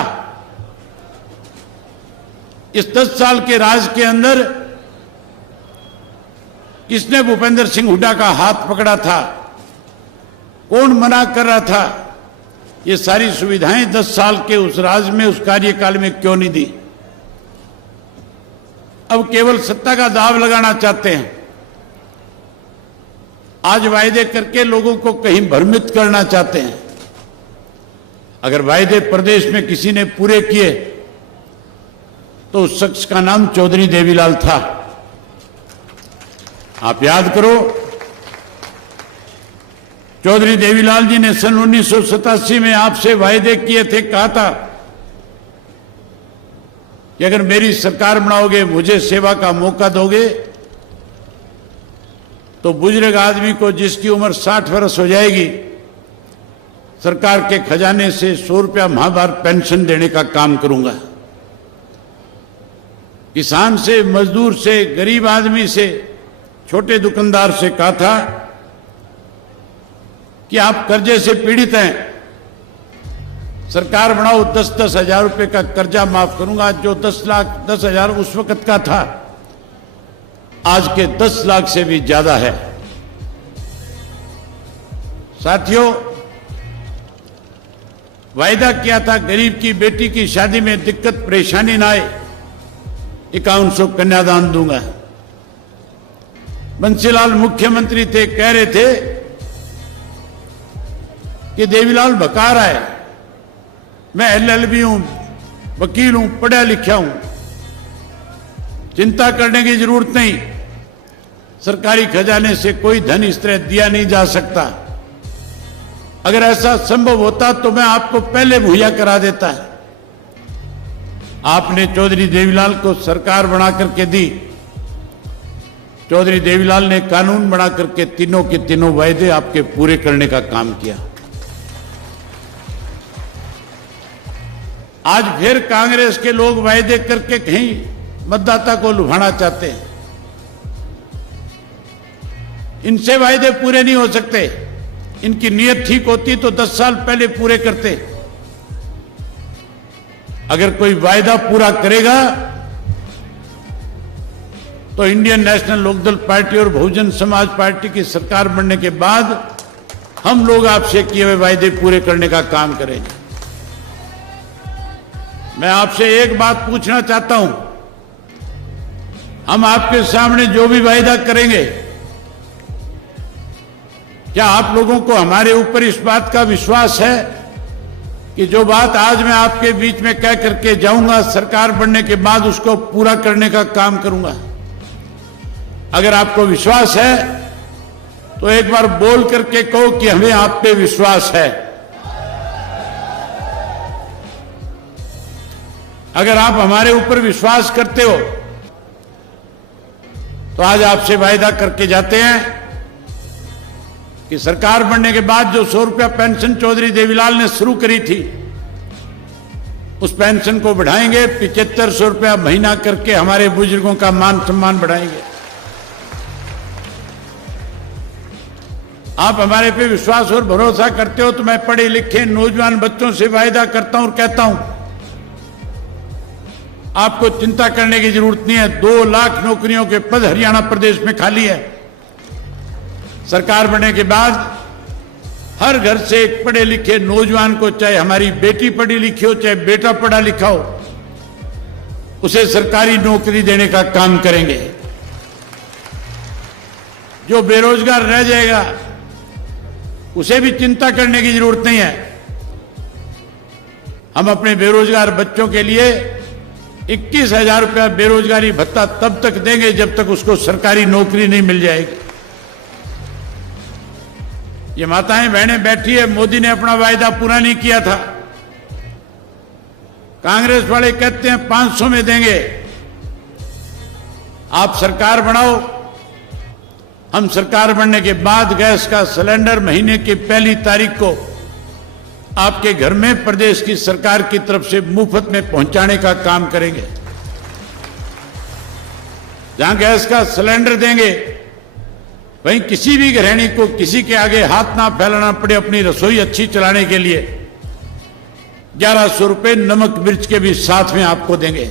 इस 10 साल के राज के अंदर किसने भूपेंद्र सिंह हुड्डा का हाथ पकड़ा था? कौन मना कर रहा था? ये सारी सुविधाएं 10 साल के उस राज में, उस कार्यकाल में क्यों नहीं दी? अब केवल सत्ता का दाव लगाना चाहते हैं। आज वायदे करके लोगों को कहीं भ्रमित करना चाहते हैं। अगर वायदे प्रदेश में किसी ने पूरे किए तो उस शख्स का नाम चौधरी देवीलाल था। आप याद करो, चौधरी देवीलाल जी ने सन 1987 में आपसे वायदे किए थे, कहा था कि अगर मेरी सरकार बनाओगे, मुझे सेवा का मौका दोगे, तो बुजुर्ग आदमी को जिसकी उम्र 60 वर्ष हो जाएगी, सरकार के खजाने से 100 रुपया माहवार पेंशन देने का काम करूंगा। किसान से, मजदूर से, गरीब आदमी से, छोटे दुकानदार से कहा था कि आप कर्जे से पीड़ित हैं, सरकार बनाओ, 10-10 हजार रुपए का कर्जा माफ करूंगा। जो 10,10,000 उस वक्त का था, आज के 10 लाख से भी ज्यादा है। साथियों, वायदा किया था गरीब की बेटी की शादी में दिक्कत परेशानी ना आए, 5100 कन्यादान दूंगा। बंसीलाल मुख्यमंत्री थे, कह रहे थे कि देवीलाल भका रहा है, मैं LLB हूं, वकील हूं, पढ़ा लिखा हूं, चिंता करने की जरूरत नहीं, सरकारी खजाने से कोई धन इस तरह दिया नहीं जा सकता। अगर ऐसा संभव होता तो मैं आपको पहले मुहैया करा देता। आपने चौधरी देवीलाल को सरकार बना करके दी। चौधरी देवीलाल ने कानून बना करके तीनों के तीनों वायदे आपके पूरे करने का काम किया। आज फिर कांग्रेस के लोग वायदे करके कहीं मतदाता को लुभाना चाहते हैं। इनसे वायदे पूरे नहीं हो सकते। इनकी नीयत ठीक होती तो 10 साल पहले पूरे करते। अगर कोई वायदा पूरा करेगा तो इंडियन नेशनल लोकदल पार्टी और बहुजन समाज पार्टी की सरकार बनने के बाद हम लोग आपसे किए हुए वायदे पूरे करने का काम करेंगे। मैं आपसे एक बात पूछना चाहता हूं, हम आपके सामने जो भी वायदा करेंगे, क्या आप लोगों को हमारे ऊपर इस बात का विश्वास है कि जो बात आज मैं आपके बीच में कह करके जाऊंगा, सरकार बनने के बाद उसको पूरा करने का काम करूंगा? अगर आपको विश्वास है तो एक बार बोल करके कहो कि हमें आप पे विश्वास है। अगर आप हमारे ऊपर विश्वास करते हो तो आज आपसे वायदा करके जाते हैं कि सरकार बनने के बाद जो 100 रुपया पेंशन चौधरी देवीलाल ने शुरू करी थी, उस पेंशन को बढ़ाएंगे, 7500 रुपया महीना करके हमारे बुजुर्गों का मान सम्मान बढ़ाएंगे। आप हमारे पे विश्वास और भरोसा करते हो तो मैं पढ़े लिखे नौजवान बच्चों से वायदा करता हूं और कहता हूं, आपको चिंता करने की जरूरत नहीं है। 2 लाख नौकरियों के पद हरियाणा प्रदेश में खाली है। सरकार बनने के बाद हर घर से एक पढ़े लिखे नौजवान को, चाहे हमारी बेटी पढ़ी लिखी हो, चाहे बेटा पढ़ा लिखा हो, उसे सरकारी नौकरी देने का काम करेंगे। जो बेरोजगार रह जाएगा उसे भी चिंता करने की जरूरत नहीं है। हम अपने बेरोजगार बच्चों के लिए 21,000 रुपया बेरोजगारी भत्ता तब तक देंगे जब तक उसको सरकारी नौकरी नहीं मिल जाएगी। ये माताएं बहनें बैठी है, मोदी ने अपना वायदा पूरा नहीं किया था। कांग्रेस वाले कहते हैं 500 में देंगे। आप सरकार बनाओ, हम सरकार बनने के बाद गैस का सिलेंडर महीने की पहली तारीख को आपके घर में प्रदेश की सरकार की तरफ से मुफ्त में पहुंचाने का काम करेंगे। जहां गैस का सिलेंडर देंगे वहीं किसी भी गृहिणी को किसी के आगे हाथ ना फैलाना पड़े अपनी रसोई अच्छी चलाने के लिए 1100 रुपए नमक मिर्च के भी साथ में आपको देंगे,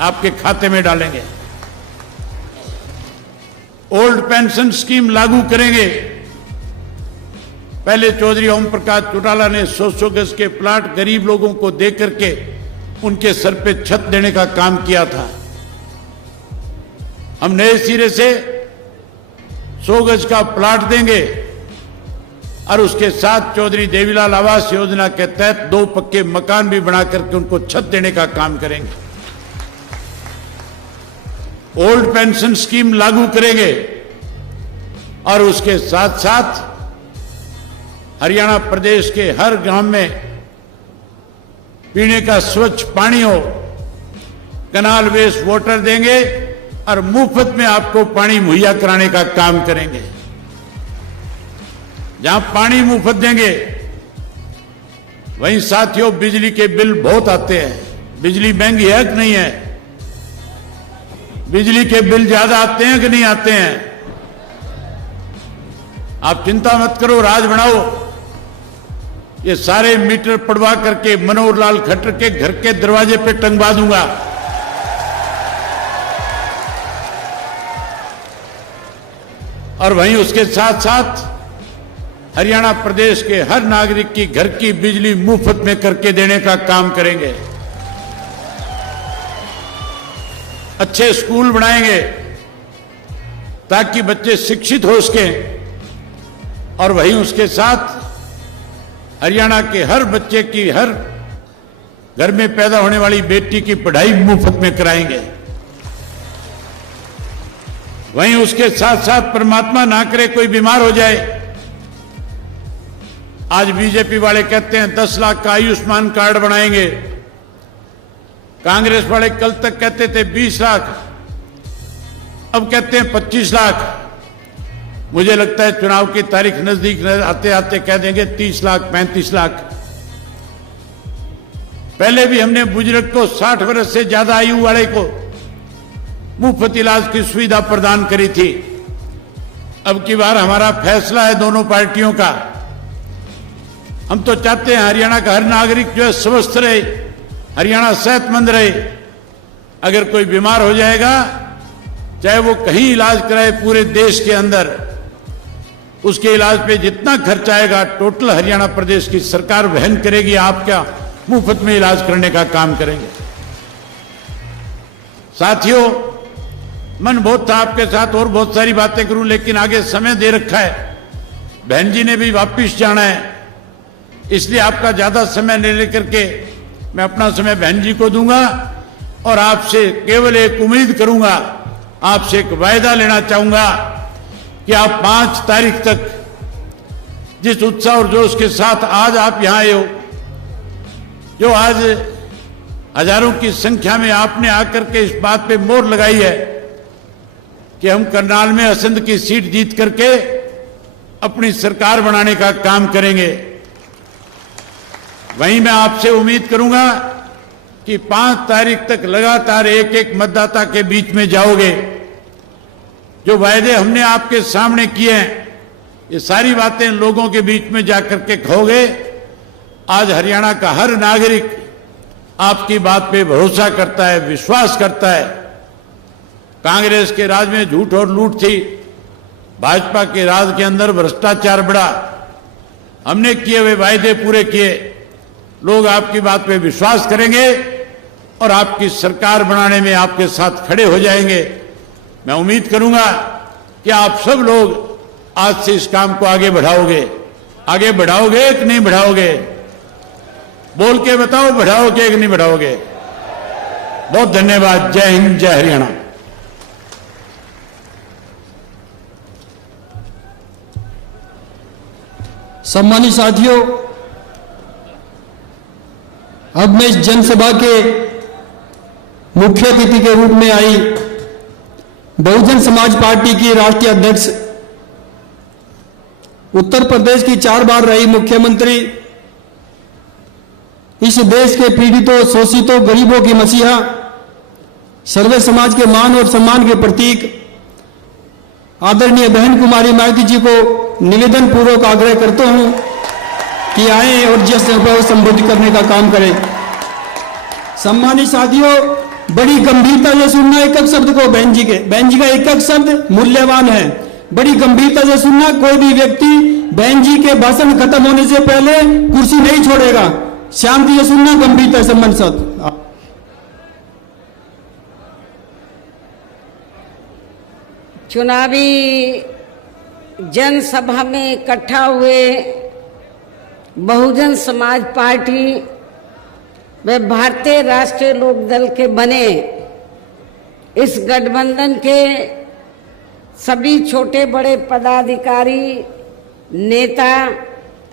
आपके खाते में डालेंगे। ओल्ड पेंशन स्कीम लागू करेंगे। पहले चौधरी ओम प्रकाश चौटाला ने 100 गज के प्लाट गरीब लोगों को दे करके उनके सर पे छत देने का काम किया था। हम नए सिरे से 100 गज का प्लाट देंगे और उसके साथ चौधरी देवीलाल आवास योजना के तहत 2 पक्के मकान भी बना करके उनको छत देने का काम करेंगे। ओल्ड पेंशन स्कीम लागू करेंगे और उसके साथ साथ हरियाणा प्रदेश के हर गांव में पीने का स्वच्छ पानी हो, कनाल वेस्ट वाटर देंगे और मुफ्त में आपको पानी मुहैया कराने का काम करेंगे। जहां पानी मुफ्त देंगे वहीं साथियों बिजली के बिल बहुत आते हैं। बिजली महंगी है कि नहीं है? बिजली के बिल ज्यादा आते हैं कि नहीं आते हैं? आप चिंता मत करो, राज बनाओ। ये सारे मीटर पड़वा करके मनोहर लाल खट्टर के घर के दरवाजे पे टंगवा दूंगा। और वहीं उसके साथ साथ हरियाणा प्रदेश के हर नागरिक की घर की बिजली मुफ्त में करके देने का काम करेंगे। अच्छे स्कूल बनाएंगे ताकि बच्चे शिक्षित हो सकें और वहीं उसके साथ हरियाणा के हर बच्चे की, हर घर में पैदा होने वाली बेटी की पढ़ाई मुफ्त में कराएंगे। वहीं उसके साथ साथ परमात्मा ना करे कोई बीमार हो जाए। आज बीजेपी वाले कहते हैं 10 लाख का आयुष्मान कार्ड बनाएंगे, कांग्रेस वाले कल तक कहते थे 20 लाख, अब कहते हैं 25 लाख। मुझे लगता है चुनाव की तारीख नजदीक आते आते कह देंगे 30 लाख 35 लाख। पहले भी हमने बुजुर्ग को 60 वर्ष से ज्यादा आयु वाले को मुफ्त इलाज की सुविधा प्रदान करी थी। अब की बार हमारा फैसला है दोनों पार्टियों का। हम तो चाहते हैं हरियाणा का हर नागरिक जो है स्वस्थ रहे, हरियाणा सेहतमंद रहे। अगर कोई बीमार हो जाएगा, चाहे वो कहीं इलाज कराए पूरे देश के अंदर, उसके इलाज पे जितना खर्च आएगा टोटल हरियाणा प्रदेश की सरकार वहन करेगी। आप क्या मुफ्त में इलाज करने का काम करेंगे। साथियों, मन बहुत था आपके साथ और बहुत सारी बातें करूं, लेकिन आगे समय दे रखा है। बहन जी ने भी वापिस जाना है, इसलिए आपका ज्यादा समय ले लेकर के मैं अपना समय बहन जी को दूंगा और आपसे केवल एक उम्मीद करूंगा, आपसे एक वायदा लेना चाहूंगा कि आप 5 तारीख तक जिस उत्साह और जोश के साथ आज आप यहां आए हो, जो आज हजारों की संख्या में आपने आकर के इस बात पे मोहर लगाई है कि हम करनाल में असंध की सीट जीत करके अपनी सरकार बनाने का काम करेंगे, वहीं मैं आपसे उम्मीद करूंगा कि 5 तारीख तक लगातार एक एक मतदाता के बीच में जाओगे। जो वायदे हमने आपके सामने किए हैं, ये सारी बातें लोगों के बीच में जाकर के कहोगे। आज हरियाणा का हर नागरिक आपकी बात पे भरोसा करता है, विश्वास करता है। कांग्रेस के राज में झूठ और लूट थी, भाजपा के राज के अंदर भ्रष्टाचार बढ़ा। हमने किए हुए वायदे पूरे किए, लोग आपकी बात पे विश्वास करेंगे और आपकी सरकार बनाने में आपके साथ खड़े हो जाएंगे। मैं उम्मीद करूंगा कि आप सब लोग आज से इस काम को आगे बढ़ाओगे। आगे बढ़ाओगे कि नहीं बढ़ाओगे? बोल के बताओ, बढ़ाओगे कि नहीं बढ़ाओगे? बहुत धन्यवाद। जय हिंद, जय हरियाणा। सम्मानित साथियों, अब मैं इस जनसभा के मुख्य अतिथि के रूप में आई बहुजन समाज पार्टी की राष्ट्रीय अध्यक्ष, उत्तर प्रदेश की 4 बार रही मुख्यमंत्री, इस देश के पीड़ितों, शोषितों, गरीबों की मसीहा, सर्वे समाज के मान और सम्मान के प्रतीक आदरणीय बहन कुमारी माइती जी को निवेदन पूर्वक आग्रह करता हूं कि आए और जनसभा को संबोधित करने का काम करें। सम्मानित साथियों, बड़ी गंभीरता से सुनना एक एक शब्द को। बहन जी का एक एक शब्द मूल्यवान है। बड़ी गंभीरता से सुनना। कोई भी व्यक्ति बहन जी के भाषण खत्म होने से पहले कुर्सी नहीं छोड़ेगा। शांति से सुनना, गंभीरता से सम्मान साथ। चुनावी जनसभा में इकट्ठा हुए बहुजन समाज पार्टी व भारतीय राष्ट्रीय लोकदल के बने इस गठबंधन के सभी छोटे बड़े पदाधिकारी, नेता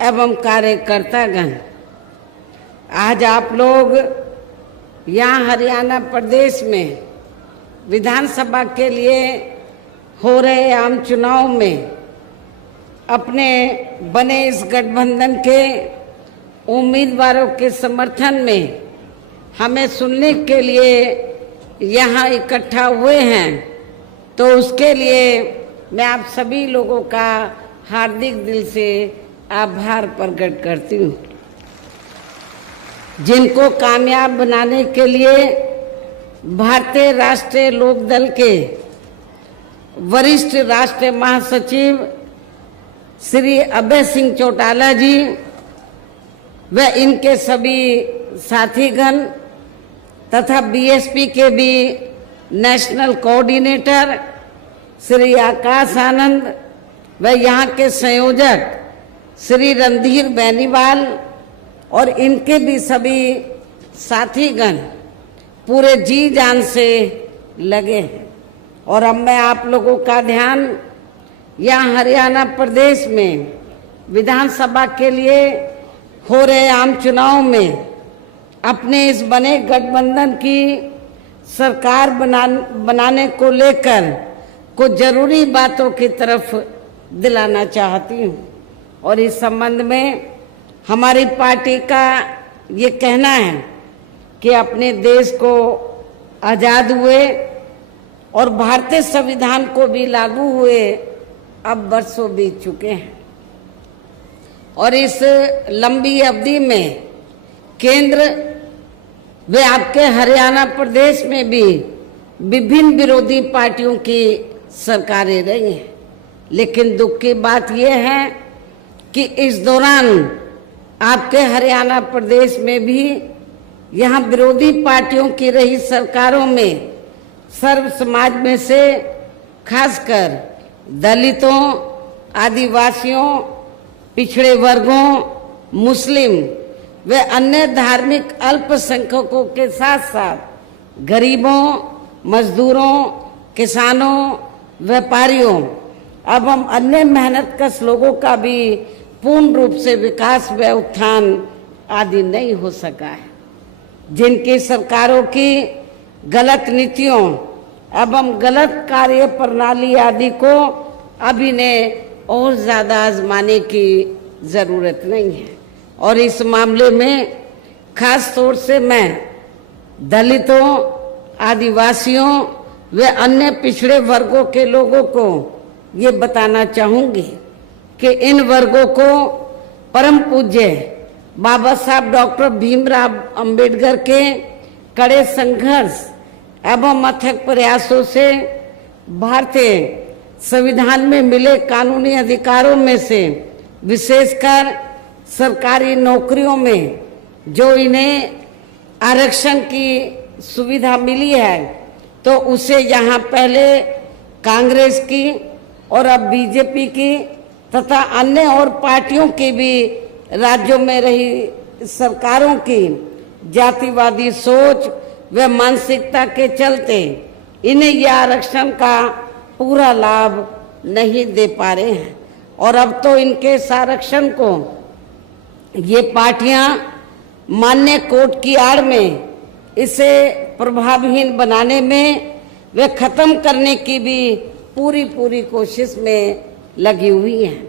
एवं कार्यकर्तागण, आज आप लोग यहाँ हरियाणा प्रदेश में विधानसभा के लिए हो रहे आम चुनाव में अपने बने इस गठबंधन के उम्मीदवारों के समर्थन में हमें सुनने के लिए यहाँ इकट्ठा हुए हैं, तो उसके लिए मैं आप सभी लोगों का हार्दिक दिल से आभार प्रकट करती हूँ, जिनको कामयाब बनाने के लिए भारतीय राष्ट्रीय लोकदल के वरिष्ठ राष्ट्रीय महासचिव श्री अभय सिंह चौटाला जी व इनके सभी साथीगण तथा बीएसपी के भी नेशनल कोऑर्डिनेटर श्री आकाश आनंद व यहाँ के संयोजक श्री रणधीर बेनीवाल और इनके भी सभी साथीगण पूरे जी जान से लगे हैं। और अब मैं आप लोगों का ध्यान यहाँ हरियाणा प्रदेश में विधानसभा के लिए हो रहे आम चुनाव में अपने इस बने गठबंधन की सरकार बनाने को लेकर कुछ जरूरी बातों की तरफ दिलाना चाहती हूँ। और इस संबंध में हमारी पार्टी का ये कहना है कि अपने देश को आज़ाद हुए और भारतीय संविधान को भी लागू हुए अब वर्षों बीत चुके हैं, और इस लंबी अवधि में केंद्र व आपके हरियाणा प्रदेश में भी विभिन्न विरोधी पार्टियों की सरकारें रही हैं। लेकिन दुख की बात यह है कि इस दौरान आपके हरियाणा प्रदेश में भी यहाँ विरोधी पार्टियों की रही सरकारों में सर्व समाज में से खासकर दलितों, आदिवासियों, पिछड़े वर्गों, मुस्लिम व अन्य धार्मिक अल्पसंख्यकों के साथ साथ गरीबों, मजदूरों, किसानों, व्यापारियों एवं अन्य मेहनतकश लोगों का भी पूर्ण रूप से विकास व उत्थान आदि नहीं हो सका है। जिनकी सरकारों की गलत नीतियों एवं गलत कार्य प्रणाली आदि को अभी ने और ज्यादा आजमाने की जरूरत नहीं है। और इस मामले में खास तौर से मैं दलितों, आदिवासियों व अन्य पिछड़े वर्गों के लोगों को ये बताना चाहूंगी कि इन वर्गों को परम पूज्य बाबा साहब डॉक्टर भीमराव अंबेडकर के कड़े संघर्ष एवं अथक प्रयासों से भारतीय संविधान में मिले कानूनी अधिकारों में से विशेषकर सरकारी नौकरियों में जो इन्हें आरक्षण की सुविधा मिली है, तो उसे यहाँ पहले कांग्रेस की और अब बीजेपी की तथा अन्य और पार्टियों की भी राज्यों में रही सरकारों की जातिवादी सोच व मानसिकता के चलते इन्हें यह आरक्षण का पूरा लाभ नहीं दे पा रहे हैं। और अब तो इनके इस आरक्षण को ये पार्टियां मान्य कोर्ट की आड़ में इसे प्रभावहीन बनाने में व खत्म करने की भी पूरी कोशिश में लगी हुई हैं।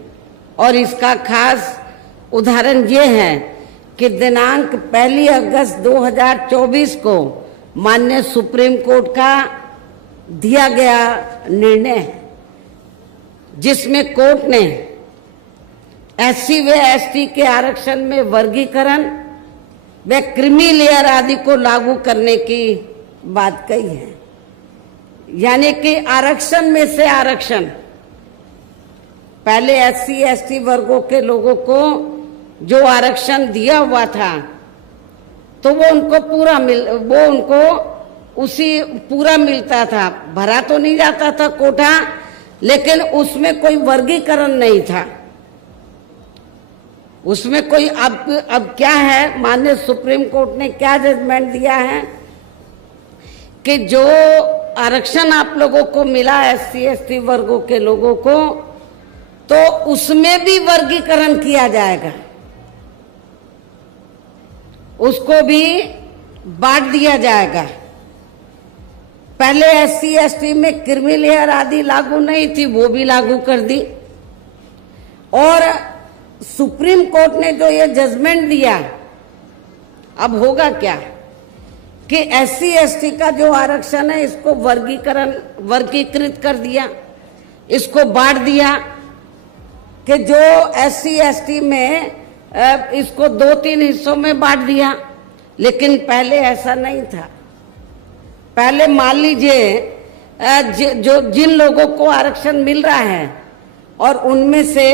और इसका खास उदाहरण ये है कि दिनांक 1 अगस्त 2024 को माननीय सुप्रीम कोर्ट का दिया गया निर्णय है, जिसमें कोर्ट ने एससी व एसटी के आरक्षण में वर्गीकरण व क्रीमी लेयर आदि को लागू करने की बात कही है। यानी कि आरक्षण में से आरक्षण, पहले एससी एसटी वर्गों के लोगों को जो आरक्षण दिया हुआ था तो वो उनको पूरा मिलता था, भरा तो नहीं जाता था कोटा, लेकिन उसमें कोई वर्गीकरण नहीं था। उसमें कोई अब क्या है, माननीय सुप्रीम कोर्ट ने क्या जजमेंट दिया है कि जो आरक्षण आप लोगों को मिला SC ST वर्गों के लोगों को, तो उसमें भी वर्गीकरण किया जाएगा, उसको भी बांट दिया जाएगा। पहले SC ST में क्रीमी लेयर आदि लागू नहीं थी, वो भी लागू कर दी। और सुप्रीम कोर्ट ने जो ये जजमेंट दिया, अब होगा क्या कि SC ST का जो आरक्षण है इसको वर्गीकृत कर दिया, इसको बांट दिया कि जो SC ST में इसको 2-3 हिस्सों में बांट दिया। लेकिन पहले ऐसा नहीं था। पहले मान लीजिए जो जिन लोगों को आरक्षण मिल रहा है और उनमें से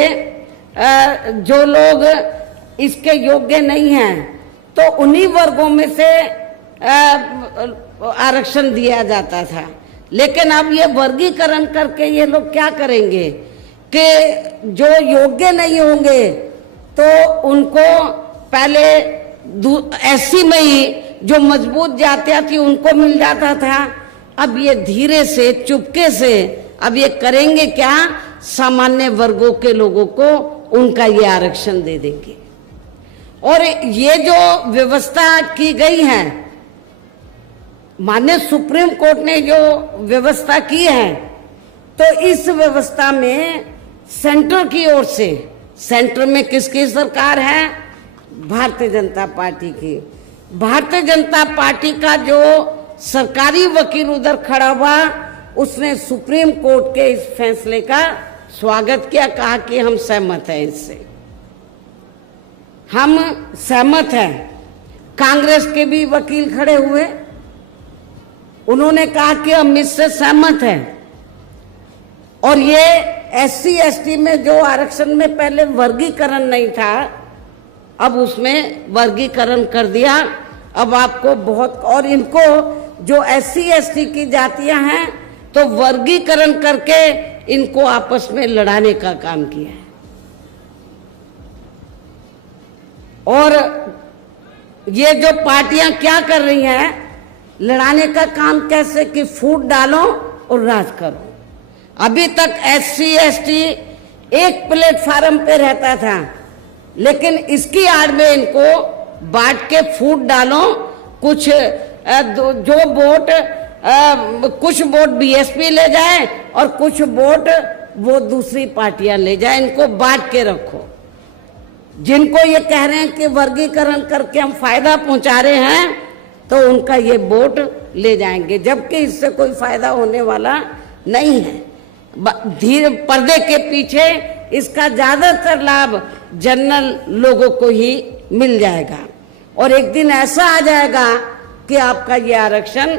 जो लोग इसके योग्य नहीं हैं, तो उन्हीं वर्गों में से आरक्षण दिया जाता था। लेकिन अब ये वर्गीकरण करके ये लोग क्या करेंगे कि जो योग्य नहीं होंगे तो उनको पहले SC में ही जो मजबूत जातियां थी उनको मिल जाता था। अब ये धीरे से चुपके से अब ये करेंगे क्या, सामान्य वर्गों के लोगों को उनका ये आरक्षण दे देंगे। और ये जो व्यवस्था की गई है, माननीय सुप्रीम कोर्ट ने जो व्यवस्था की है, तो इस व्यवस्था में सेंटर की ओर से, सेंटर में किसकी सरकार है, भारतीय जनता पार्टी की। भारतीय जनता पार्टी का जो सरकारी वकील उधर खड़ा हुआ, उसने सुप्रीम कोर्ट के इस फैसले का स्वागत किया, कहा कि हम सहमत हैं, इससे हम सहमत हैं। कांग्रेस के भी वकील खड़े हुए, उन्होंने कहा कि हम इससे सहमत हैं। और ये SC ST में जो आरक्षण में पहले वर्गीकरण नहीं था, अब उसमें वर्गीकरण कर दिया। अब आपको बहुत, और इनको जो SC ST की जातियां हैं, तो वर्गीकरण करके इनको आपस में लड़ाने का काम किया है। और ये जो पार्टियां क्या कर रही हैं, लड़ाने का काम कैसे कि फूट डालो और राज करो। अभी तक SC ST एक प्लेटफार्म पे रहता था, लेकिन इसकी आड़ में इनको बांट के फूट डालो। कुछ जो वोट कुछ वोट BSP ले जाए और कुछ वोट वो दूसरी पार्टियां ले जाए, इनको बांट के रखो। जिनको ये कह रहे हैं कि वर्गीकरण करके हम फायदा पहुंचा रहे हैं, तो उनका ये वोट ले जाएंगे, जबकि इससे कोई फायदा होने वाला नहीं है। धीरे पर्दे के पीछे इसका ज्यादातर लाभ जनरल लोगों को ही मिल जाएगा। और एक दिन ऐसा आ जाएगा कि आपका ये आरक्षण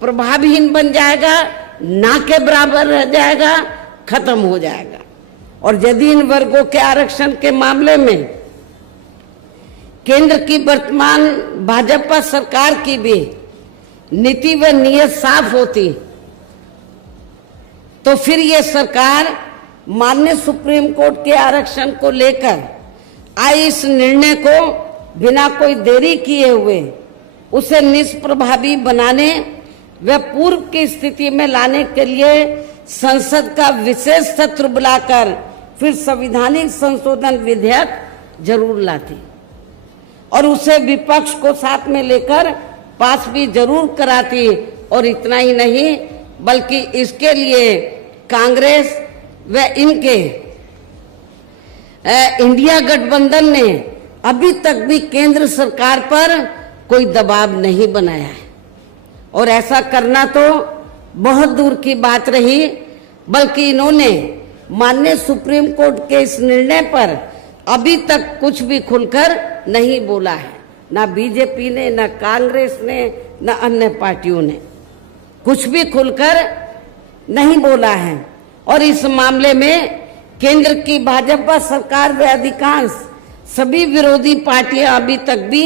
प्रभावहीन बन जाएगा, ना के बराबर रह जाएगा, खत्म हो जाएगा। और यदि इन वर्गों के आरक्षण के मामले में केंद्र की वर्तमान भाजपा सरकार की भी नीति व नीयत साफ होती, तो फिर ये सरकार माननीय सुप्रीम कोर्ट के आरक्षण को लेकर आए इस निर्णय को बिना कोई देरी किए हुए उसे निष्प्रभावी बनाने व पूर्व की स्थिति में लाने के लिए संसद का विशेष सत्र बुलाकर फिर संवैधानिक संशोधन विधेयक जरूर लाती और उसे विपक्ष को साथ में लेकर पास भी जरूर कराती। और इतना ही नहीं, बल्कि इसके लिए कांग्रेस व इनके इंडिया गठबंधन ने अभी तक भी केंद्र सरकार पर कोई दबाव नहीं बनाया है। और ऐसा करना तो बहुत दूर की बात रही, बल्कि इन्होंने माननीय सुप्रीम कोर्ट के इस निर्णय पर अभी तक कुछ भी खुलकर नहीं बोला है। ना बीजेपी ने, ना कांग्रेस ने, ना अन्य पार्टियों ने कुछ भी खुलकर नहीं बोला है। और इस मामले में केंद्र की भाजपा सरकार व अधिकांश सभी विरोधी पार्टियां अभी तक भी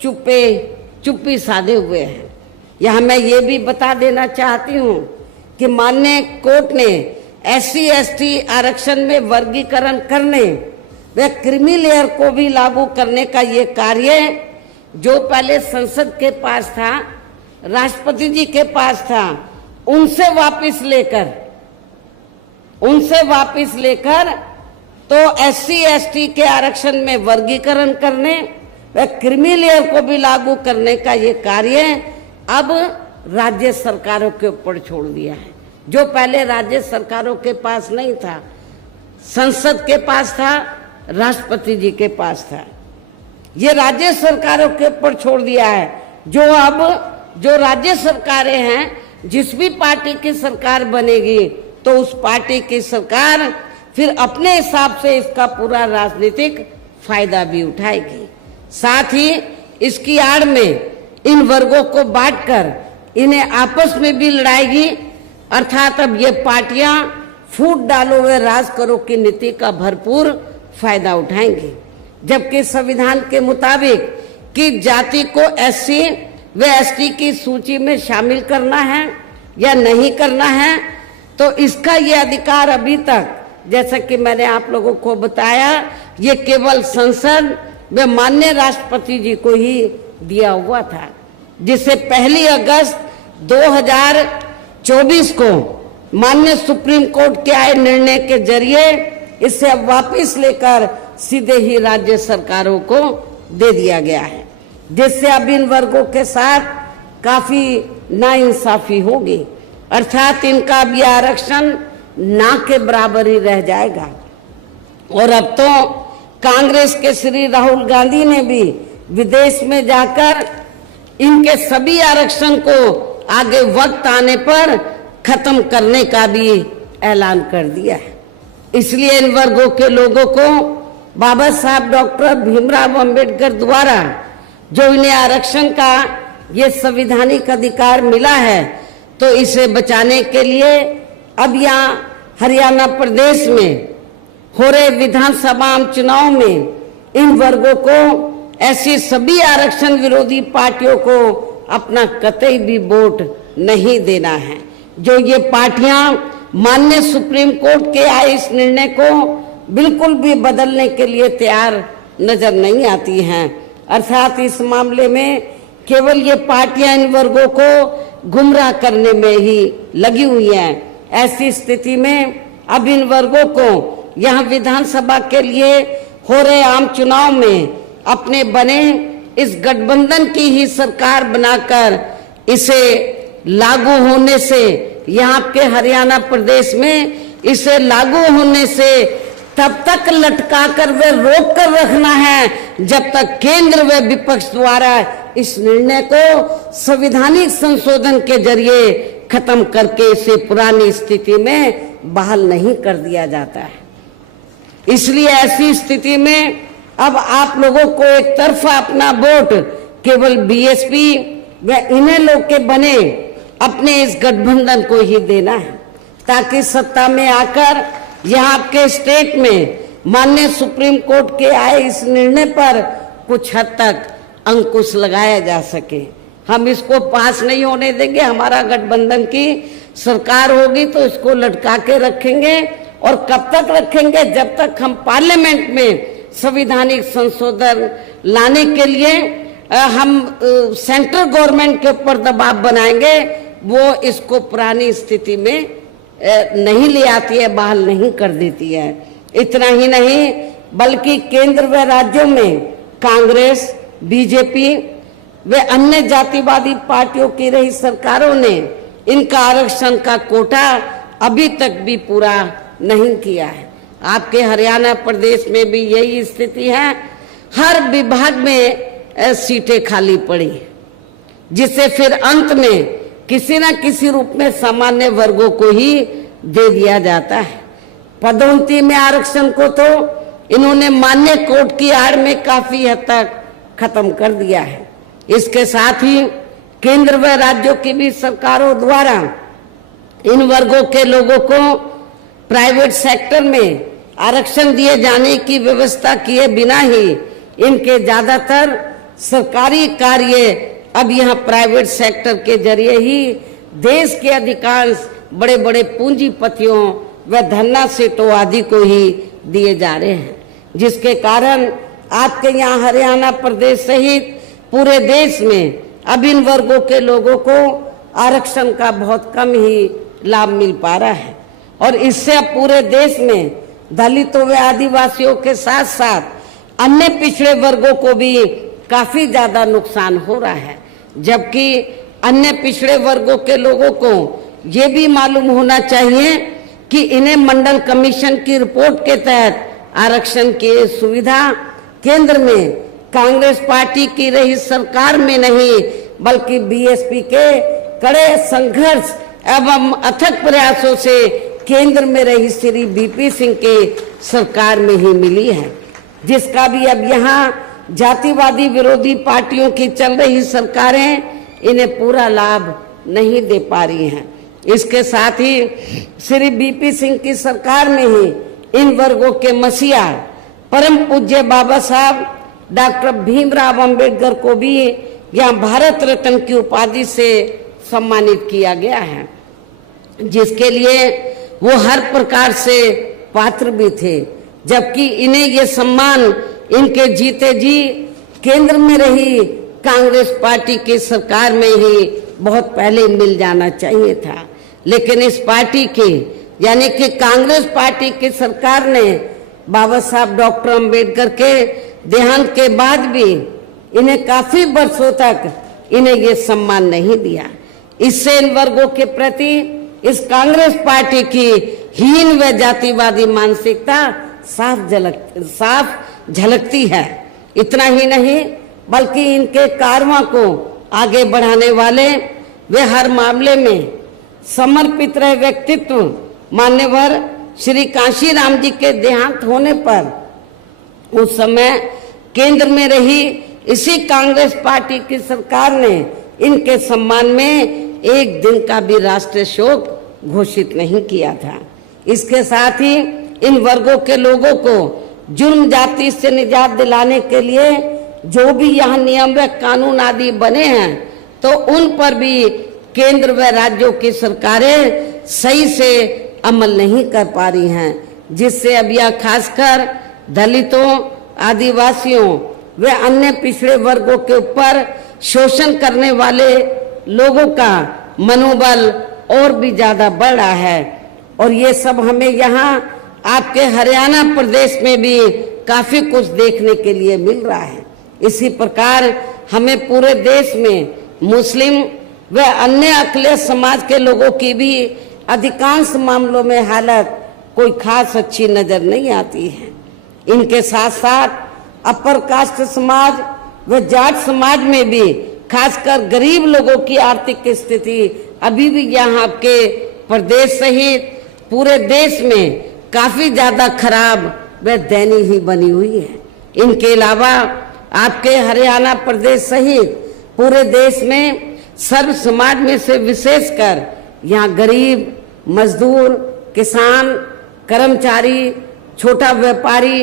चुप्पी साधे हुए हैं। यहाँ मैं ये भी बता देना चाहती हूँ कि माननीय कोर्ट ने SC/ST आरक्षण में वर्गीकरण करने व क्रीमी लेयर को भी लागू करने का ये कार्य जो पहले संसद के पास था, राष्ट्रपति जी के पास था, उनसे वापस लेकर तो SC/ST के आरक्षण में वर्गीकरण करने व क्रीमी लेयर को भी लागू करने का ये कार्य अब राज्य सरकारों के ऊपर छोड़ दिया है। जो पहले राज्य सरकारों के पास नहीं था, संसद के पास था, राष्ट्रपति जी के पास था, ये राज्य सरकारों के ऊपर छोड़ दिया है। जो राज्य सरकारें हैं, जिस भी पार्टी की सरकार बनेगी तो उस पार्टी की सरकार फिर अपने हिसाब से इसका पूरा राजनीतिक फायदा भी उठाएगी। साथ ही इसकी आड़ में इन वर्गों को बांटकर इन्हें आपस में भी लड़ाएगी। अर्थात अब ये पार्टियां फूट डालो व राज करो की नीति का भरपूर फायदा उठाएंगी। जबकि संविधान के मुताबिक कि जाति को SC व ST की सूची में शामिल करना है या नहीं करना है, तो इसका ये अधिकार अभी तक, जैसा कि मैंने आप लोगों को बताया, ये केवल संसद व माननीय राष्ट्रपति जी को ही दिया हुआ था, जिसे 1 अगस्त 2024 को माननीय सुप्रीम कोर्ट के आए निर्णय के जरिए इसे अब वापस लेकर सीधे ही राज्य सरकारों को दे दिया गया है, जिससे अब इन वर्गों के साथ काफी नाइंसाफी होगी। अर्थात इनका भी आरक्षण ना के बराबर ही रह जाएगा। और अब तो कांग्रेस के श्री राहुल गांधी ने भी विदेश में जाकर इनके सभी आरक्षण को आगे वक्त आने पर खत्म करने का भी ऐलान कर दिया है। इसलिए इन वर्गों के लोगों को बाबा साहब डॉक्टर भीमराव अंबेडकर द्वारा जो इन्हें आरक्षण का ये संवैधानिक अधिकार मिला है, तो इसे बचाने के लिए अब यहाँ हरियाणा प्रदेश में हो रहे विधानसभा चुनाव में इन वर्गों को, ऐसी सभी आरक्षण विरोधी पार्टियों को अपना कतई भी वोट नहीं देना है। जो ये पार्टियां माननीय सुप्रीम कोर्ट के आए इस निर्णय को बिल्कुल भी बदलने के लिए तैयार नजर नहीं आती हैं। अर्थात इस मामले में केवल ये पार्टियां इन वर्गों को गुमराह करने में ही लगी हुई हैं। ऐसी स्थिति में अब इन वर्गों को यहाँ विधानसभा के लिए हो रहे आम चुनाव में अपने बने इस गठबंधन की ही सरकार बनाकर इसे लागू होने से, यहाँ के हरियाणा प्रदेश में इसे लागू होने से तब तक लटका कर व रोक कर रखना है जब तक केंद्र व विपक्ष द्वारा इस निर्णय को संवैधानिक संशोधन के जरिए खत्म करके इसे पुरानी स्थिति में बहाल नहीं कर दिया जाता है। इसलिए ऐसी स्थिति में अब आप लोगों को एक तरफा अपना वोट केवल BSP व इन्हें लोग के बने अपने इस गठबंधन को ही देना है, ताकि सत्ता में आकर यहाँ आपके स्टेट में माननीय सुप्रीम कोर्ट के आए इस निर्णय पर कुछ हद तक अंकुश लगाया जा सके। हम इसको पास नहीं होने देंगे। हमारा गठबंधन की सरकार होगी तो इसको लटका के रखेंगे। और कब तक रखेंगे? जब तक हम पार्लियामेंट में संवैधानिक संशोधन लाने के लिए हम सेंट्रल गवर्नमेंट के ऊपर दबाव बनाएंगे, वो इसको पुरानी स्थिति में नहीं ले आती है, बहाल नहीं कर देती है। इतना ही नहीं बल्कि केंद्र व राज्यों में कांग्रेस, बीजेपी व अन्य जातिवादी पार्टियों की रही सरकारों ने इनका आरक्षण का कोटा अभी तक भी पूरा नहीं किया है। आपके हरियाणा प्रदेश में भी यही स्थिति है। हर विभाग में सीटें खाली पड़ी, जिसे फिर अंत में किसी न किसी रूप में सामान्य वर्गों को ही दे दिया जाता है। पदोन्नति में आरक्षण को तो इन्होंने मान्य कोर्ट की आड़ में काफी हद तक खत्म कर दिया है। इसके साथ ही केंद्र व राज्यों की भी सरकारों द्वारा इन वर्गों के लोगों को प्राइवेट सेक्टर में आरक्षण दिए जाने की व्यवस्था किए बिना ही इनके ज्यादातर सरकारी कार्य अब यहाँ प्राइवेट सेक्टर के जरिए ही देश के अधिकांश बड़े बड़े पूंजीपतियों व धन्ना सीटों आदि को ही दिए जा रहे हैं, जिसके कारण आपके यहाँ हरियाणा प्रदेश सहित पूरे देश में अब इन वर्गों के लोगों को आरक्षण का बहुत कम ही लाभ मिल पा रहा है। और इससे अब पूरे देश में दलितों व आदिवासियों के साथ साथ अन्य पिछड़े वर्गों को भी काफी ज्यादा नुकसान हो रहा है, जबकि अन्य पिछड़े वर्गों के लोगों को ये भी मालूम होना चाहिए कि इन्हें मंडल कमीशन की रिपोर्ट के तहत आरक्षण की सुविधा केंद्र में कांग्रेस पार्टी की रही सरकार में नहीं बल्कि बीएसपी के कड़े संघर्ष एवं अथक प्रयासों से केंद्र में रही श्री बीपी सिंह के सरकार में ही मिली है, जिसका भी अब यहाँ जातिवादी विरोधी पार्टियों की चल रही सरकारें इन्हें पूरा लाभ नहीं दे पा रही हैं। इसके साथ ही श्री बीपी सिंह की सरकार में ही इन वर्गों के मसीहा परम पूज्य बाबा साहब डॉक्टर भीमराव अंबेडकर को भी यहाँ भारत रत्न की उपाधि से सम्मानित किया गया है, जिसके लिए वो हर प्रकार से पात्र भी थे, जबकि इन्हें ये सम्मान इनके जीते जी केंद्र में रही कांग्रेस पार्टी की सरकार में ही बहुत पहले मिल जाना चाहिए था। लेकिन इस पार्टी की यानी कि कांग्रेस पार्टी की सरकार ने बाबा साहब डॉक्टर अंबेडकर के देहांत के बाद भी इन्हें काफी वर्षों तक इन्हें ये सम्मान नहीं दिया। इससे इन वर्गों के प्रति इस कांग्रेस पार्टी की हीन व जातिवादी मानसिकता साफ झलकती है। इतना ही नहीं बल्कि इनके कारवां को आगे बढ़ाने वाले वे हर मामले में समर्पित रहे व्यक्तित्व मान्यवर श्री कांशीराम जी के देहांत होने पर उस समय केंद्र में रही इसी कांग्रेस पार्टी की सरकार ने इनके सम्मान में एक दिन का भी राष्ट्रीय शोक घोषित नहीं किया था। इसके साथ ही इन वर्गों के लोगों को जुर्म जाति से निजात दिलाने के लिए जो भी यहाँ नियम व कानून आदि बने हैं तो उन पर भी केंद्र व राज्यों की सरकारें सही से अमल नहीं कर पा रही हैं, जिससे अब यह खासकर दलितों, आदिवासियों व अन्य पिछड़े वर्गों के ऊपर शोषण करने वाले लोगों का मनोबल और भी ज्यादा बढ़ रहा है। और ये सब हमें यहाँ आपके हरियाणा प्रदेश में भी काफी कुछ देखने के लिए मिल रहा है। इसी प्रकार हमें पूरे देश में मुस्लिम व अन्य अखिलेश समाज के लोगों की भी अधिकांश मामलों में हालत कोई खास अच्छी नजर नहीं आती है। इनके साथ साथ अपर कास्ट समाज व जाट समाज में भी खासकर गरीब लोगों की आर्थिक स्थिति अभी भी यहाँ आपके प्रदेश सहित पूरे देश में काफी ज्यादा खराब व दयनीय ही बनी हुई है। इनके अलावा आपके हरियाणा प्रदेश सहित पूरे देश में सर्व समाज में से विशेषकर यहाँ गरीब, मजदूर, किसान, कर्मचारी, छोटा व्यापारी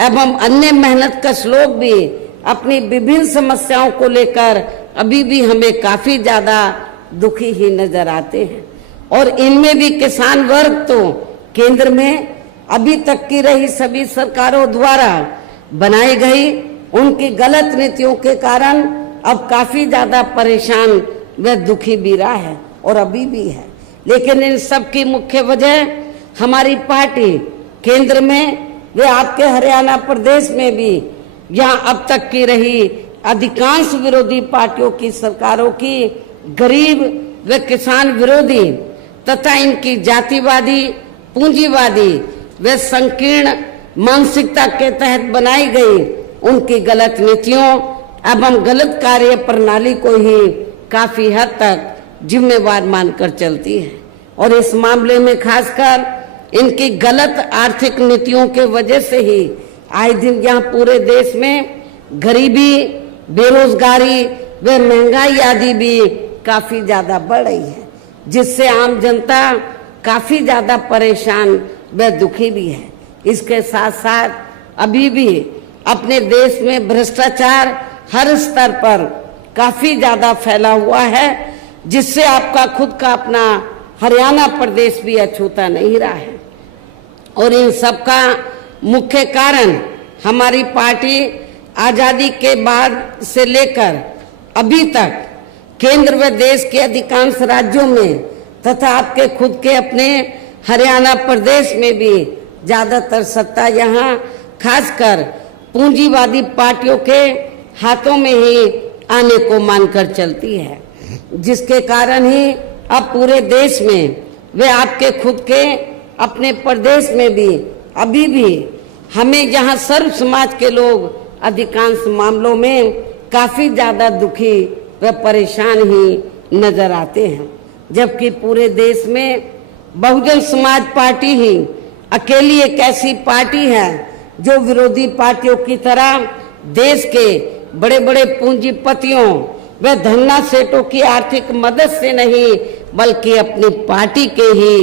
एवं अन्य मेहनतकश लोग भी अपनी विभिन्न समस्याओं को लेकर अभी भी हमें काफी ज्यादा दुखी ही नजर आते हैं। और इनमें भी किसान वर्ग तो केंद्र में अभी तक की रही सभी सरकारों द्वारा बनाई गई उनकी गलत नीतियों के कारण अब काफी ज्यादा परेशान व दुखी भी रहा है और अभी भी है। लेकिन इन सब की मुख्य वजह हमारी पार्टी केंद्र में व आपके हरियाणा प्रदेश में भी यहाँ अब तक की रही अधिकांश विरोधी पार्टियों की सरकारों की गरीब व किसान विरोधी तथा इनकी जातिवादी, पूंजीवादी व संकीर्ण मानसिकता के तहत बनाई गई उनकी गलत नीतियों एवं गलत कार्य प्रणाली को ही काफी हद तक जिम्मेवार मानकर चलती है। और इस मामले में खासकर इनकी गलत आर्थिक नीतियों के वजह से ही आए दिन यहाँ पूरे देश में गरीबी, बेरोजगारी व महंगाई आदि भी काफी ज्यादा बढ़ रही है, जिससे आम जनता काफी ज्यादा परेशान व दुखी भी है। इसके साथ साथ अभी भी अपने देश में भ्रष्टाचार हर स्तर पर काफी ज्यादा फैला हुआ है, जिससे आपका खुद का अपना हरियाणा प्रदेश भी अछूता नहीं रहा है। और इन सब का मुख्य कारण हमारी पार्टी आजादी के बाद से लेकर अभी तक केंद्र व देश के अधिकांश राज्यों में तथा आपके खुद के अपने हरियाणा प्रदेश में भी ज्यादातर सत्ता यहाँ खासकर पूंजीवादी पार्टियों के हाथों में ही आने को मानकर चलती है, जिसके कारण ही अब पूरे देश में वे आपके खुद के अपने प्रदेश में भी अभी भी हमें जहाँ सर्व समाज के लोग अधिकांश मामलों में काफी ज्यादा दुखी व परेशान ही नजर आते हैं, जबकि पूरे देश में बहुजन समाज पार्टी ही अकेली एक ऐसी पार्टी है जो विरोधी पार्टियों की तरह देश के बड़े बड़े पूंजीपतियों व धन्ना सेठों की आर्थिक मदद से नहीं बल्कि अपनी पार्टी के ही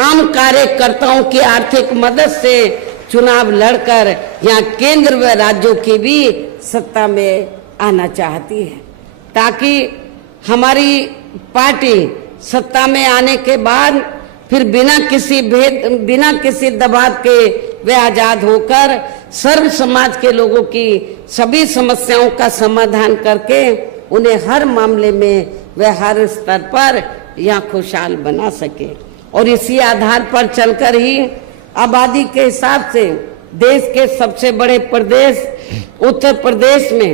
आम कार्यकर्ताओं की आर्थिक मदद से चुनाव लड़कर यहाँ केंद्र व राज्यों की भी सत्ता में आना चाहती है, ताकि हमारी पार्टी सत्ता में आने के बाद फिर बिना किसी दबाव के वे आजाद होकर सर्व समाज के लोगों की सभी समस्याओं का समाधान करके उन्हें हर मामले में वे हर स्तर पर यहाँ खुशहाल बना सके। और इसी आधार पर चलकर ही आबादी के हिसाब से देश के सबसे बड़े प्रदेश उत्तर प्रदेश में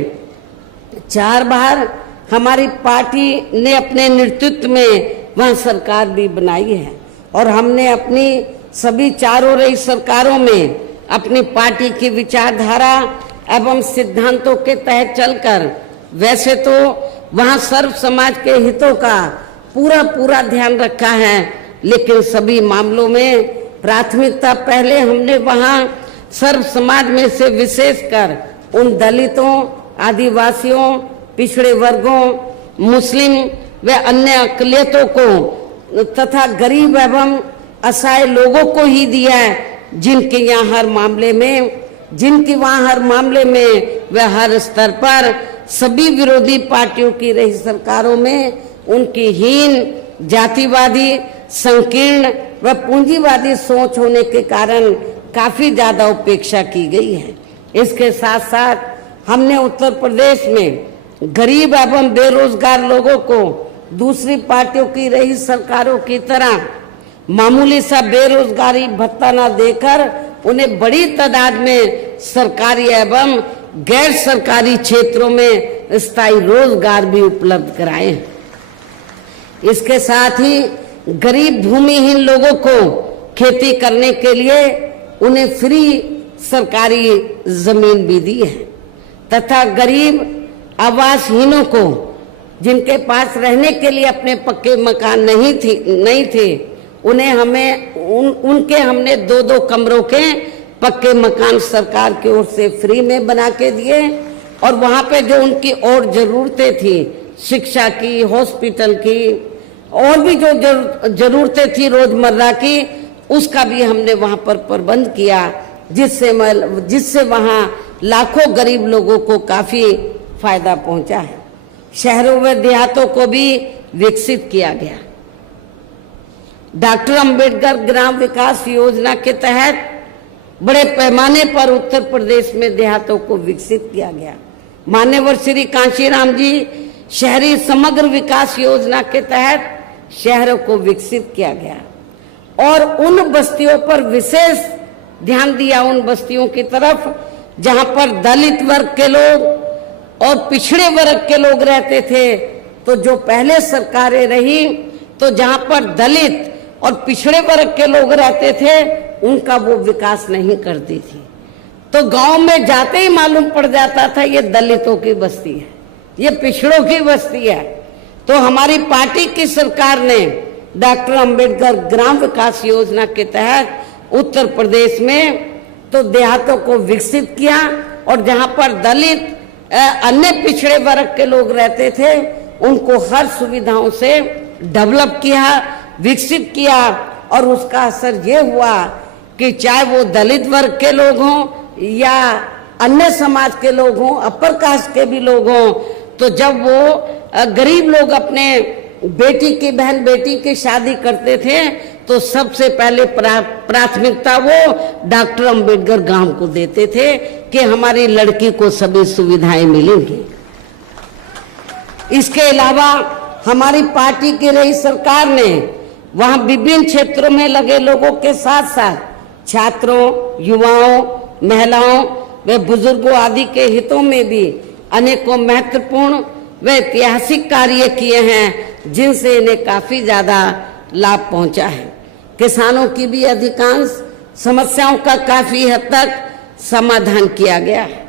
4 बार हमारी पार्टी ने अपने नेतृत्व में वहाँ सरकार भी बनाई है, और हमने अपनी सभी चारों रही सरकारों में अपनी पार्टी की विचारधारा एवं सिद्धांतों के तहत चलकर वैसे तो वहाँ सर्व समाज के हितों का पूरा ध्यान रखा है, लेकिन सभी मामलों में प्राथमिकता पहले हमने वहाँ सर्व समाज में से विशेषकर उन दलितों, आदिवासियों, पिछड़े वर्गों, मुस्लिम व अन्य अकलियतों को तथा गरीब एवं असहाय लोगों को ही दिया है, जिनके वहाँ हर मामले में व हर स्तर पर सभी विरोधी पार्टियों की रही सरकारों में उनकी हीन, जातिवादी, संकीर्ण व पूंजीवादी सोच होने के कारण काफी ज्यादा उपेक्षा की गई है। इसके साथ साथ हमने उत्तर प्रदेश में गरीब एवं बेरोजगार लोगों को दूसरी पार्टियों की रही सरकारों की तरह मामूली सा बेरोजगारी भत्ता न देकर उन्हें बड़ी तादाद में सरकारी एवं गैर सरकारी क्षेत्रों में स्थायी रोजगार भी उपलब्ध कराए। इसके साथ ही गरीब भूमिहीन लोगों को खेती करने के लिए उन्हें फ्री सरकारी जमीन भी दी है, तथा गरीब आवासहीनों को जिनके पास रहने के लिए अपने पक्के मकान नहीं थे उनके हमने 2-2 कमरों के पक्के मकान सरकार की ओर से फ्री में बना के दिए, और वहाँ पे जो उनकी और जरूरतें थी शिक्षा की, हॉस्पिटल की, और भी जो जरूरतें थी रोजमर्रा की, उसका भी हमने वहाँ पर प्रबंध किया, जिससे वहाँ लाखों गरीब लोगों को काफी फायदा पहुंचा है। शहरों व देहातों को भी विकसित किया गया। डॉक्टर अंबेडकर ग्राम विकास योजना के तहत बड़े पैमाने पर उत्तर प्रदेश में देहातों को विकसित किया गया। मान्यवर श्री कांशीराम जी शहरी समग्र विकास योजना के तहत शहरों को विकसित किया गया, और उन बस्तियों पर विशेष ध्यान दिया, उन बस्तियों की तरफ जहां पर दलित वर्ग के लोग और पिछड़े वर्ग के लोग रहते थे। तो जो पहले सरकारें रही तो जहां पर दलित और पिछड़े वर्ग के लोग रहते थे उनका वो विकास नहीं करती थी, तो गांव में जाते ही मालूम पड़ जाता था ये दलितों की बस्ती है, ये पिछड़ों की बस्ती है। तो हमारी पार्टी की सरकार ने डॉक्टर अंबेडकर ग्राम विकास योजना के तहत उत्तर प्रदेश में तो देहातों को विकसित किया, और जहां पर दलित अन्य पिछड़े वर्ग के लोग रहते थे उनको हर सुविधाओं से डेवलप किया, विकसित किया, और उसका असर ये हुआ कि चाहे वो दलित वर्ग के लोग हों या अन्य समाज के लोग हों, अपर कास्ट के भी लोग हों, तो जब वो गरीब लोग अपने बेटी की शादी करते थे तो सबसे पहले प्राथमिकता वो डॉक्टर अंबेडकर गांव को देते थे कि हमारी लड़की को सभी सुविधाएं मिलेंगी। इसके अलावा हमारी पार्टी की रही सरकार ने वहां विभिन्न क्षेत्रों में लगे लोगों के साथ साथ छात्रों, युवाओं, महिलाओं व बुजुर्गों आदि के हितों में भी अनेकों महत्वपूर्ण व ऐतिहासिक कार्य किए हैं जिनसे इन्हें काफी ज्यादा लाभ पहुंचा है। किसानों की भी अधिकांश समस्याओं का काफी हद तक समाधान किया गया है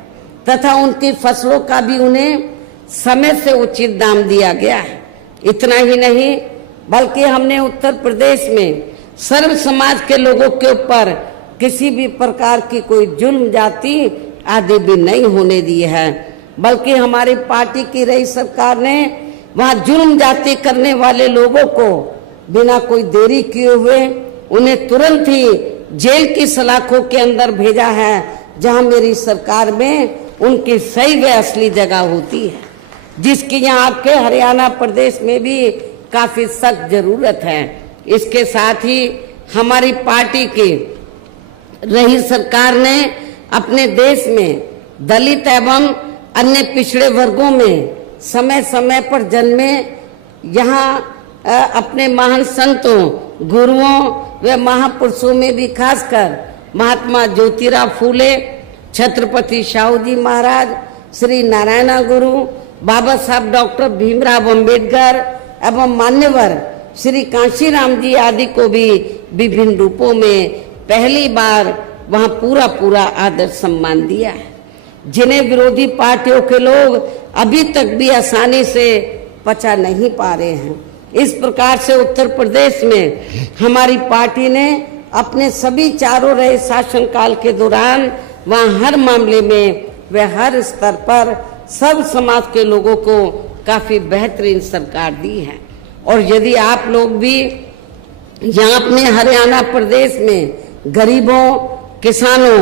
तथा उनकी फसलों का भी उन्हें समय से उचित दाम दिया गया है। इतना ही नहीं बल्कि हमने उत्तर प्रदेश में सर्व समाज के लोगों के ऊपर किसी भी प्रकार की कोई जुल्म जाति आदि भी नहीं होने दी है, बल्कि हमारी पार्टी की रही सरकार ने वहां जुल्म जाति करने वाले लोगों को बिना कोई देरी किए हुए उन्हें तुरंत ही जेल की सलाखों के अंदर भेजा है, जहां मेरी सरकार में उनकी सही व असली जगह होती है, जिसकी यहाँ आपके हरियाणा प्रदेश में भी काफी सख्त जरूरत है। इसके साथ ही हमारी पार्टी की रही सरकार ने अपने देश में दलित एवं अन्य पिछड़े वर्गों में समय समय पर जन्मे यहाँ अपने महान संतों, गुरुओं व महापुरुषों में भी खासकर महात्मा ज्योतिराव फूले, छत्रपति शाहू जी महाराज, श्री नारायण गुरु, बाबा साहब डॉक्टर भीमराव अंबेडकर एवं मान्यवर श्री कांशीराम जी आदि को भी विभिन्न रूपों में पहली बार वहां पूरा आदर सम्मान दिया है, जिन्हें विरोधी पार्टियों के लोग अभी तक भी आसानी से पचा नहीं पा रहे हैं। इस प्रकार से उत्तर प्रदेश में हमारी पार्टी ने अपने सभी चारों रहे शासनकाल के दौरान वहां हर मामले में व हर स्तर पर सब समाज के लोगों को काफी बेहतरीन सरकार दी है। और यदि आप लोग भी यहाँ अपने हरियाणा प्रदेश में गरीबों, किसानों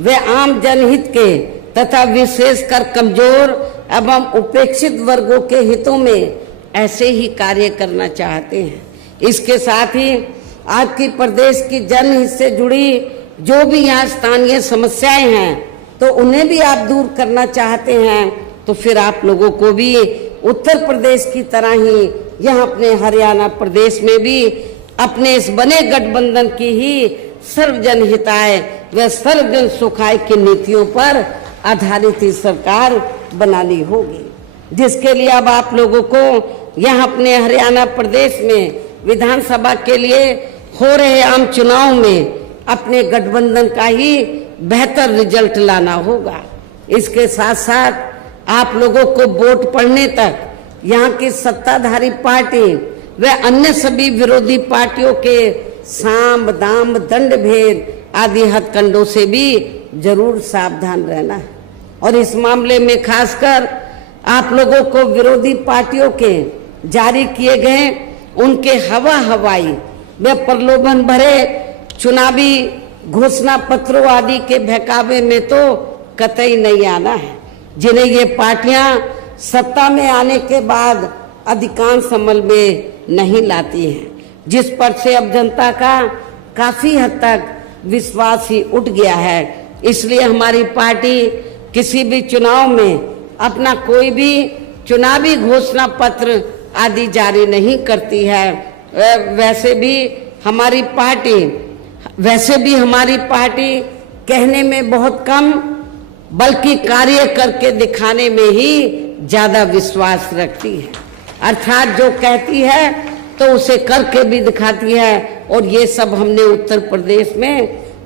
व आम जनहित के तथा विशेषकर कमजोर एवं उपेक्षित वर्गों के हितों में ऐसे ही कार्य करना चाहते हैं, इसके साथ ही आपकी प्रदेश की जनहित से जुड़ी जो भी यहाँ स्थानीय समस्याएं हैं तो उन्हें भी आप दूर करना चाहते हैं, तो फिर आप लोगों को भी उत्तर प्रदेश की तरह ही यहाँ अपने हरियाणा प्रदेश में भी अपने इस बने गठबंधन की ही सर्वजन हिताय व सर्वजन सुखाय की नीतियों पर आधारित ही सरकार बनानी होगी, जिसके लिए अब आप लोगों को यहाँ अपने हरियाणा प्रदेश में विधानसभा के लिए हो रहे आम चुनाव में अपने गठबंधन का ही बेहतर रिजल्ट लाना होगा। इसके साथ साथ आप लोगों को वोट पड़ने तक यहाँ की सत्ताधारी पार्टी व अन्य सभी विरोधी पार्टियों के साम दाम दंड भेद आदि हथकंडों से भी जरूर सावधान रहना है। और इस मामले में खासकर आप लोगों को विरोधी पार्टियों के जारी किए गए उनके हवाई व प्रलोभन भरे चुनावी घोषणा पत्रों आदि के बहकावे में तो कतई नहीं आना है, जिन्हें ये पार्टियां सत्ता में आने के बाद अधिकांश अमल में नहीं लाती हैं, जिस पर से अब जनता का काफी हद तक विश्वास ही उठ गया है। इसलिए हमारी पार्टी किसी भी चुनाव में अपना कोई भी चुनावी घोषणा पत्र आदि जारी नहीं करती है। वैसे भी हमारी पार्टी कहने में बहुत कम बल्कि कार्य करके दिखाने में ही ज्यादा विश्वास रखती है, अर्थात जो कहती है तो उसे करके भी दिखाती है। और ये सब हमने उत्तर प्रदेश में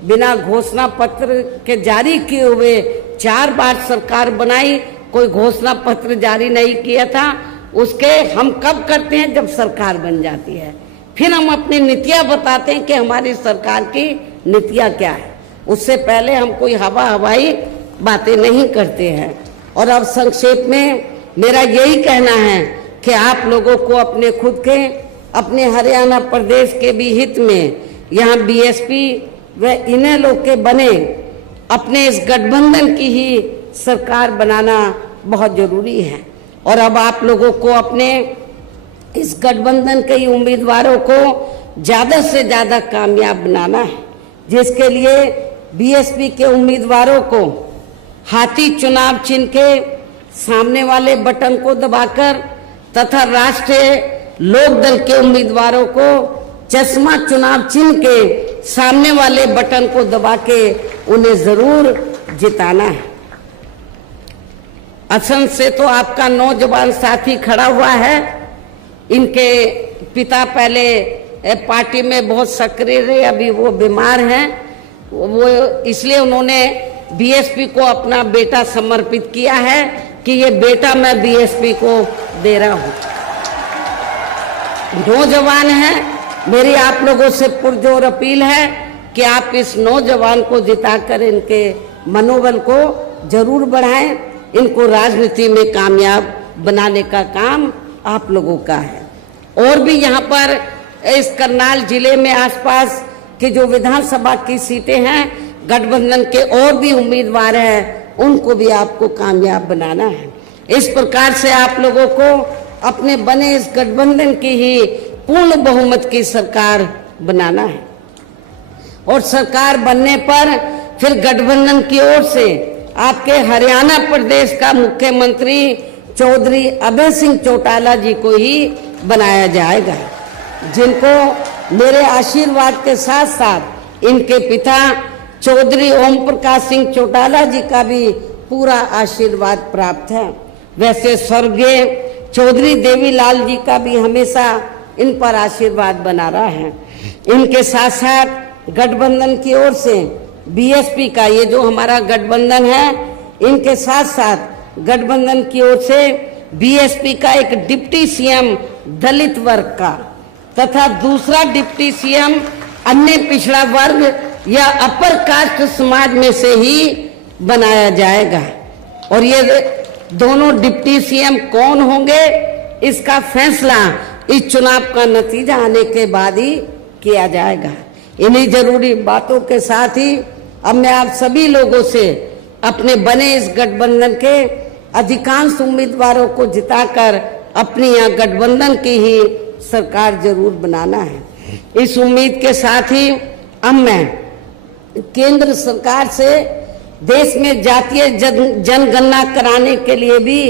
बिना घोषणा पत्र के जारी किए हुए 4 बार सरकार बनाई, कोई घोषणा पत्र जारी नहीं किया था। उसके हम कब करते हैं? जब सरकार बन जाती है, फिर हम अपनी नीतियां बताते हैं कि हमारी सरकार की नीतियां क्या है। उससे पहले हम कोई हवाई बातें नहीं करते हैं। और अब संक्षेप में मेरा यही कहना है कि आप लोगों को अपने खुद के, अपने हरियाणा प्रदेश के भी हित में यहाँ बीएसपी व इन्हें लोग के बने अपने इस गठबंधन की ही सरकार बनाना बहुत जरूरी है। और अब आप लोगों को अपने इस गठबंधन के उम्मीदवारों को ज्यादा से ज्यादा कामयाब बनाना है, जिसके लिए बीएसपी के उम्मीदवारों को हाथी चुनाव चिन्ह के सामने वाले बटन को दबाकर तथा राष्ट्रीय लोकदल के उम्मीदवारों को चश्मा चुनाव चिन्ह के सामने वाले बटन को दबा के उन्हें जरूर जिताना है। असम से तो आपका नौजवान साथी खड़ा हुआ है। इनके पिता पहले पार्टी में बहुत सक्रिय रहे, अभी वो बीमार हैं, वो इसलिए उन्होंने बीएसपी को अपना बेटा समर्पित किया है कि ये बेटा मैं बीएसपी को दे रहा हूं। नौजवान है, मेरी आप लोगों से पुरजोर अपील है कि आप इस नौजवान को जिताकर इनके मनोबल को जरूर बढ़ाएं, इनको राजनीति में कामयाब बनाने का काम आप लोगों का है। और भी यहाँ पर इस करनाल जिले में आसपास के जो विधानसभा की सीटें हैं, गठबंधन के और भी उम्मीदवार हैं, उनको भी आपको कामयाब बनाना है। इस प्रकार से आप लोगों को अपने बने इस गठबंधन की ही पूर्ण बहुमत की सरकार बनाना है। और सरकार बनने पर फिर गठबंधन की ओर से आपके हरियाणा प्रदेश का मुख्यमंत्री चौधरी अभय सिंह चौटाला जी को ही बनाया जाएगा, जिनको मेरे आशीर्वाद के साथ साथ इनके पिता चौधरी ओम प्रकाश सिंह चौटाला जी का भी पूरा आशीर्वाद प्राप्त है। वैसे स्वर्गीय चौधरी देवीलाल जी का भी हमेशा इन पर आशीर्वाद बना रहा है। इनके साथ साथ गठबंधन की ओर से बीएसपी का, ये जो हमारा गठबंधन है, इनके साथ साथ गठबंधन की ओर से बीएसपी का एक डिप्टी सीएम दलित वर्ग का तथा दूसरा डिप्टी सीएम अन्य पिछड़ा वर्ग या अपर कास्ट समाज में से ही बनाया जाएगा। और ये दोनों डिप्टी सीएम कौन होंगे, इसका फैसला इस चुनाव का नतीजा आने के बाद ही किया जाएगा। इन्हीं जरूरी बातों के साथ ही अब मैं आप सभी लोगों से अपने बने इस गठबंधन के अधिकांश उम्मीदवारों को जिताकर अपनी यहाँ गठबंधन की ही सरकार जरूर बनाना है। इस उम्मीद के साथ ही अब मैं केंद्र सरकार से देश में जातीय जनगणना कराने के लिए भी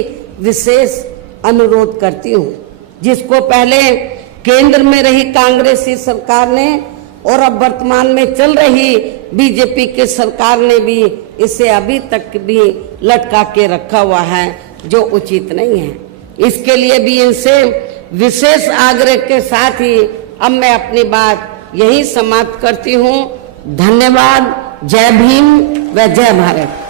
विशेष अनुरोध करती हूँ, जिसको पहले केंद्र में रही कांग्रेसी सरकार ने और अब वर्तमान में चल रही बीजेपी की सरकार ने भी इसे अभी तक भी लटका के रखा हुआ है, जो उचित नहीं है। इसके लिए भी इनसे विशेष आग्रह के साथ ही अब मैं अपनी बात यही समाप्त करती हूँ। धन्यवाद। जय भीम व जय भारत।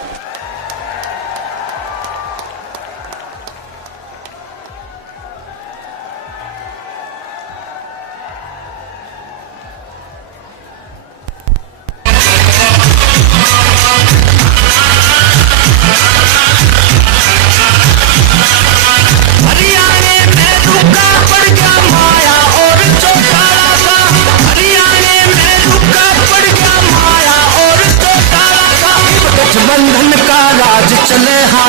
गठबंधन का राज चले हाथ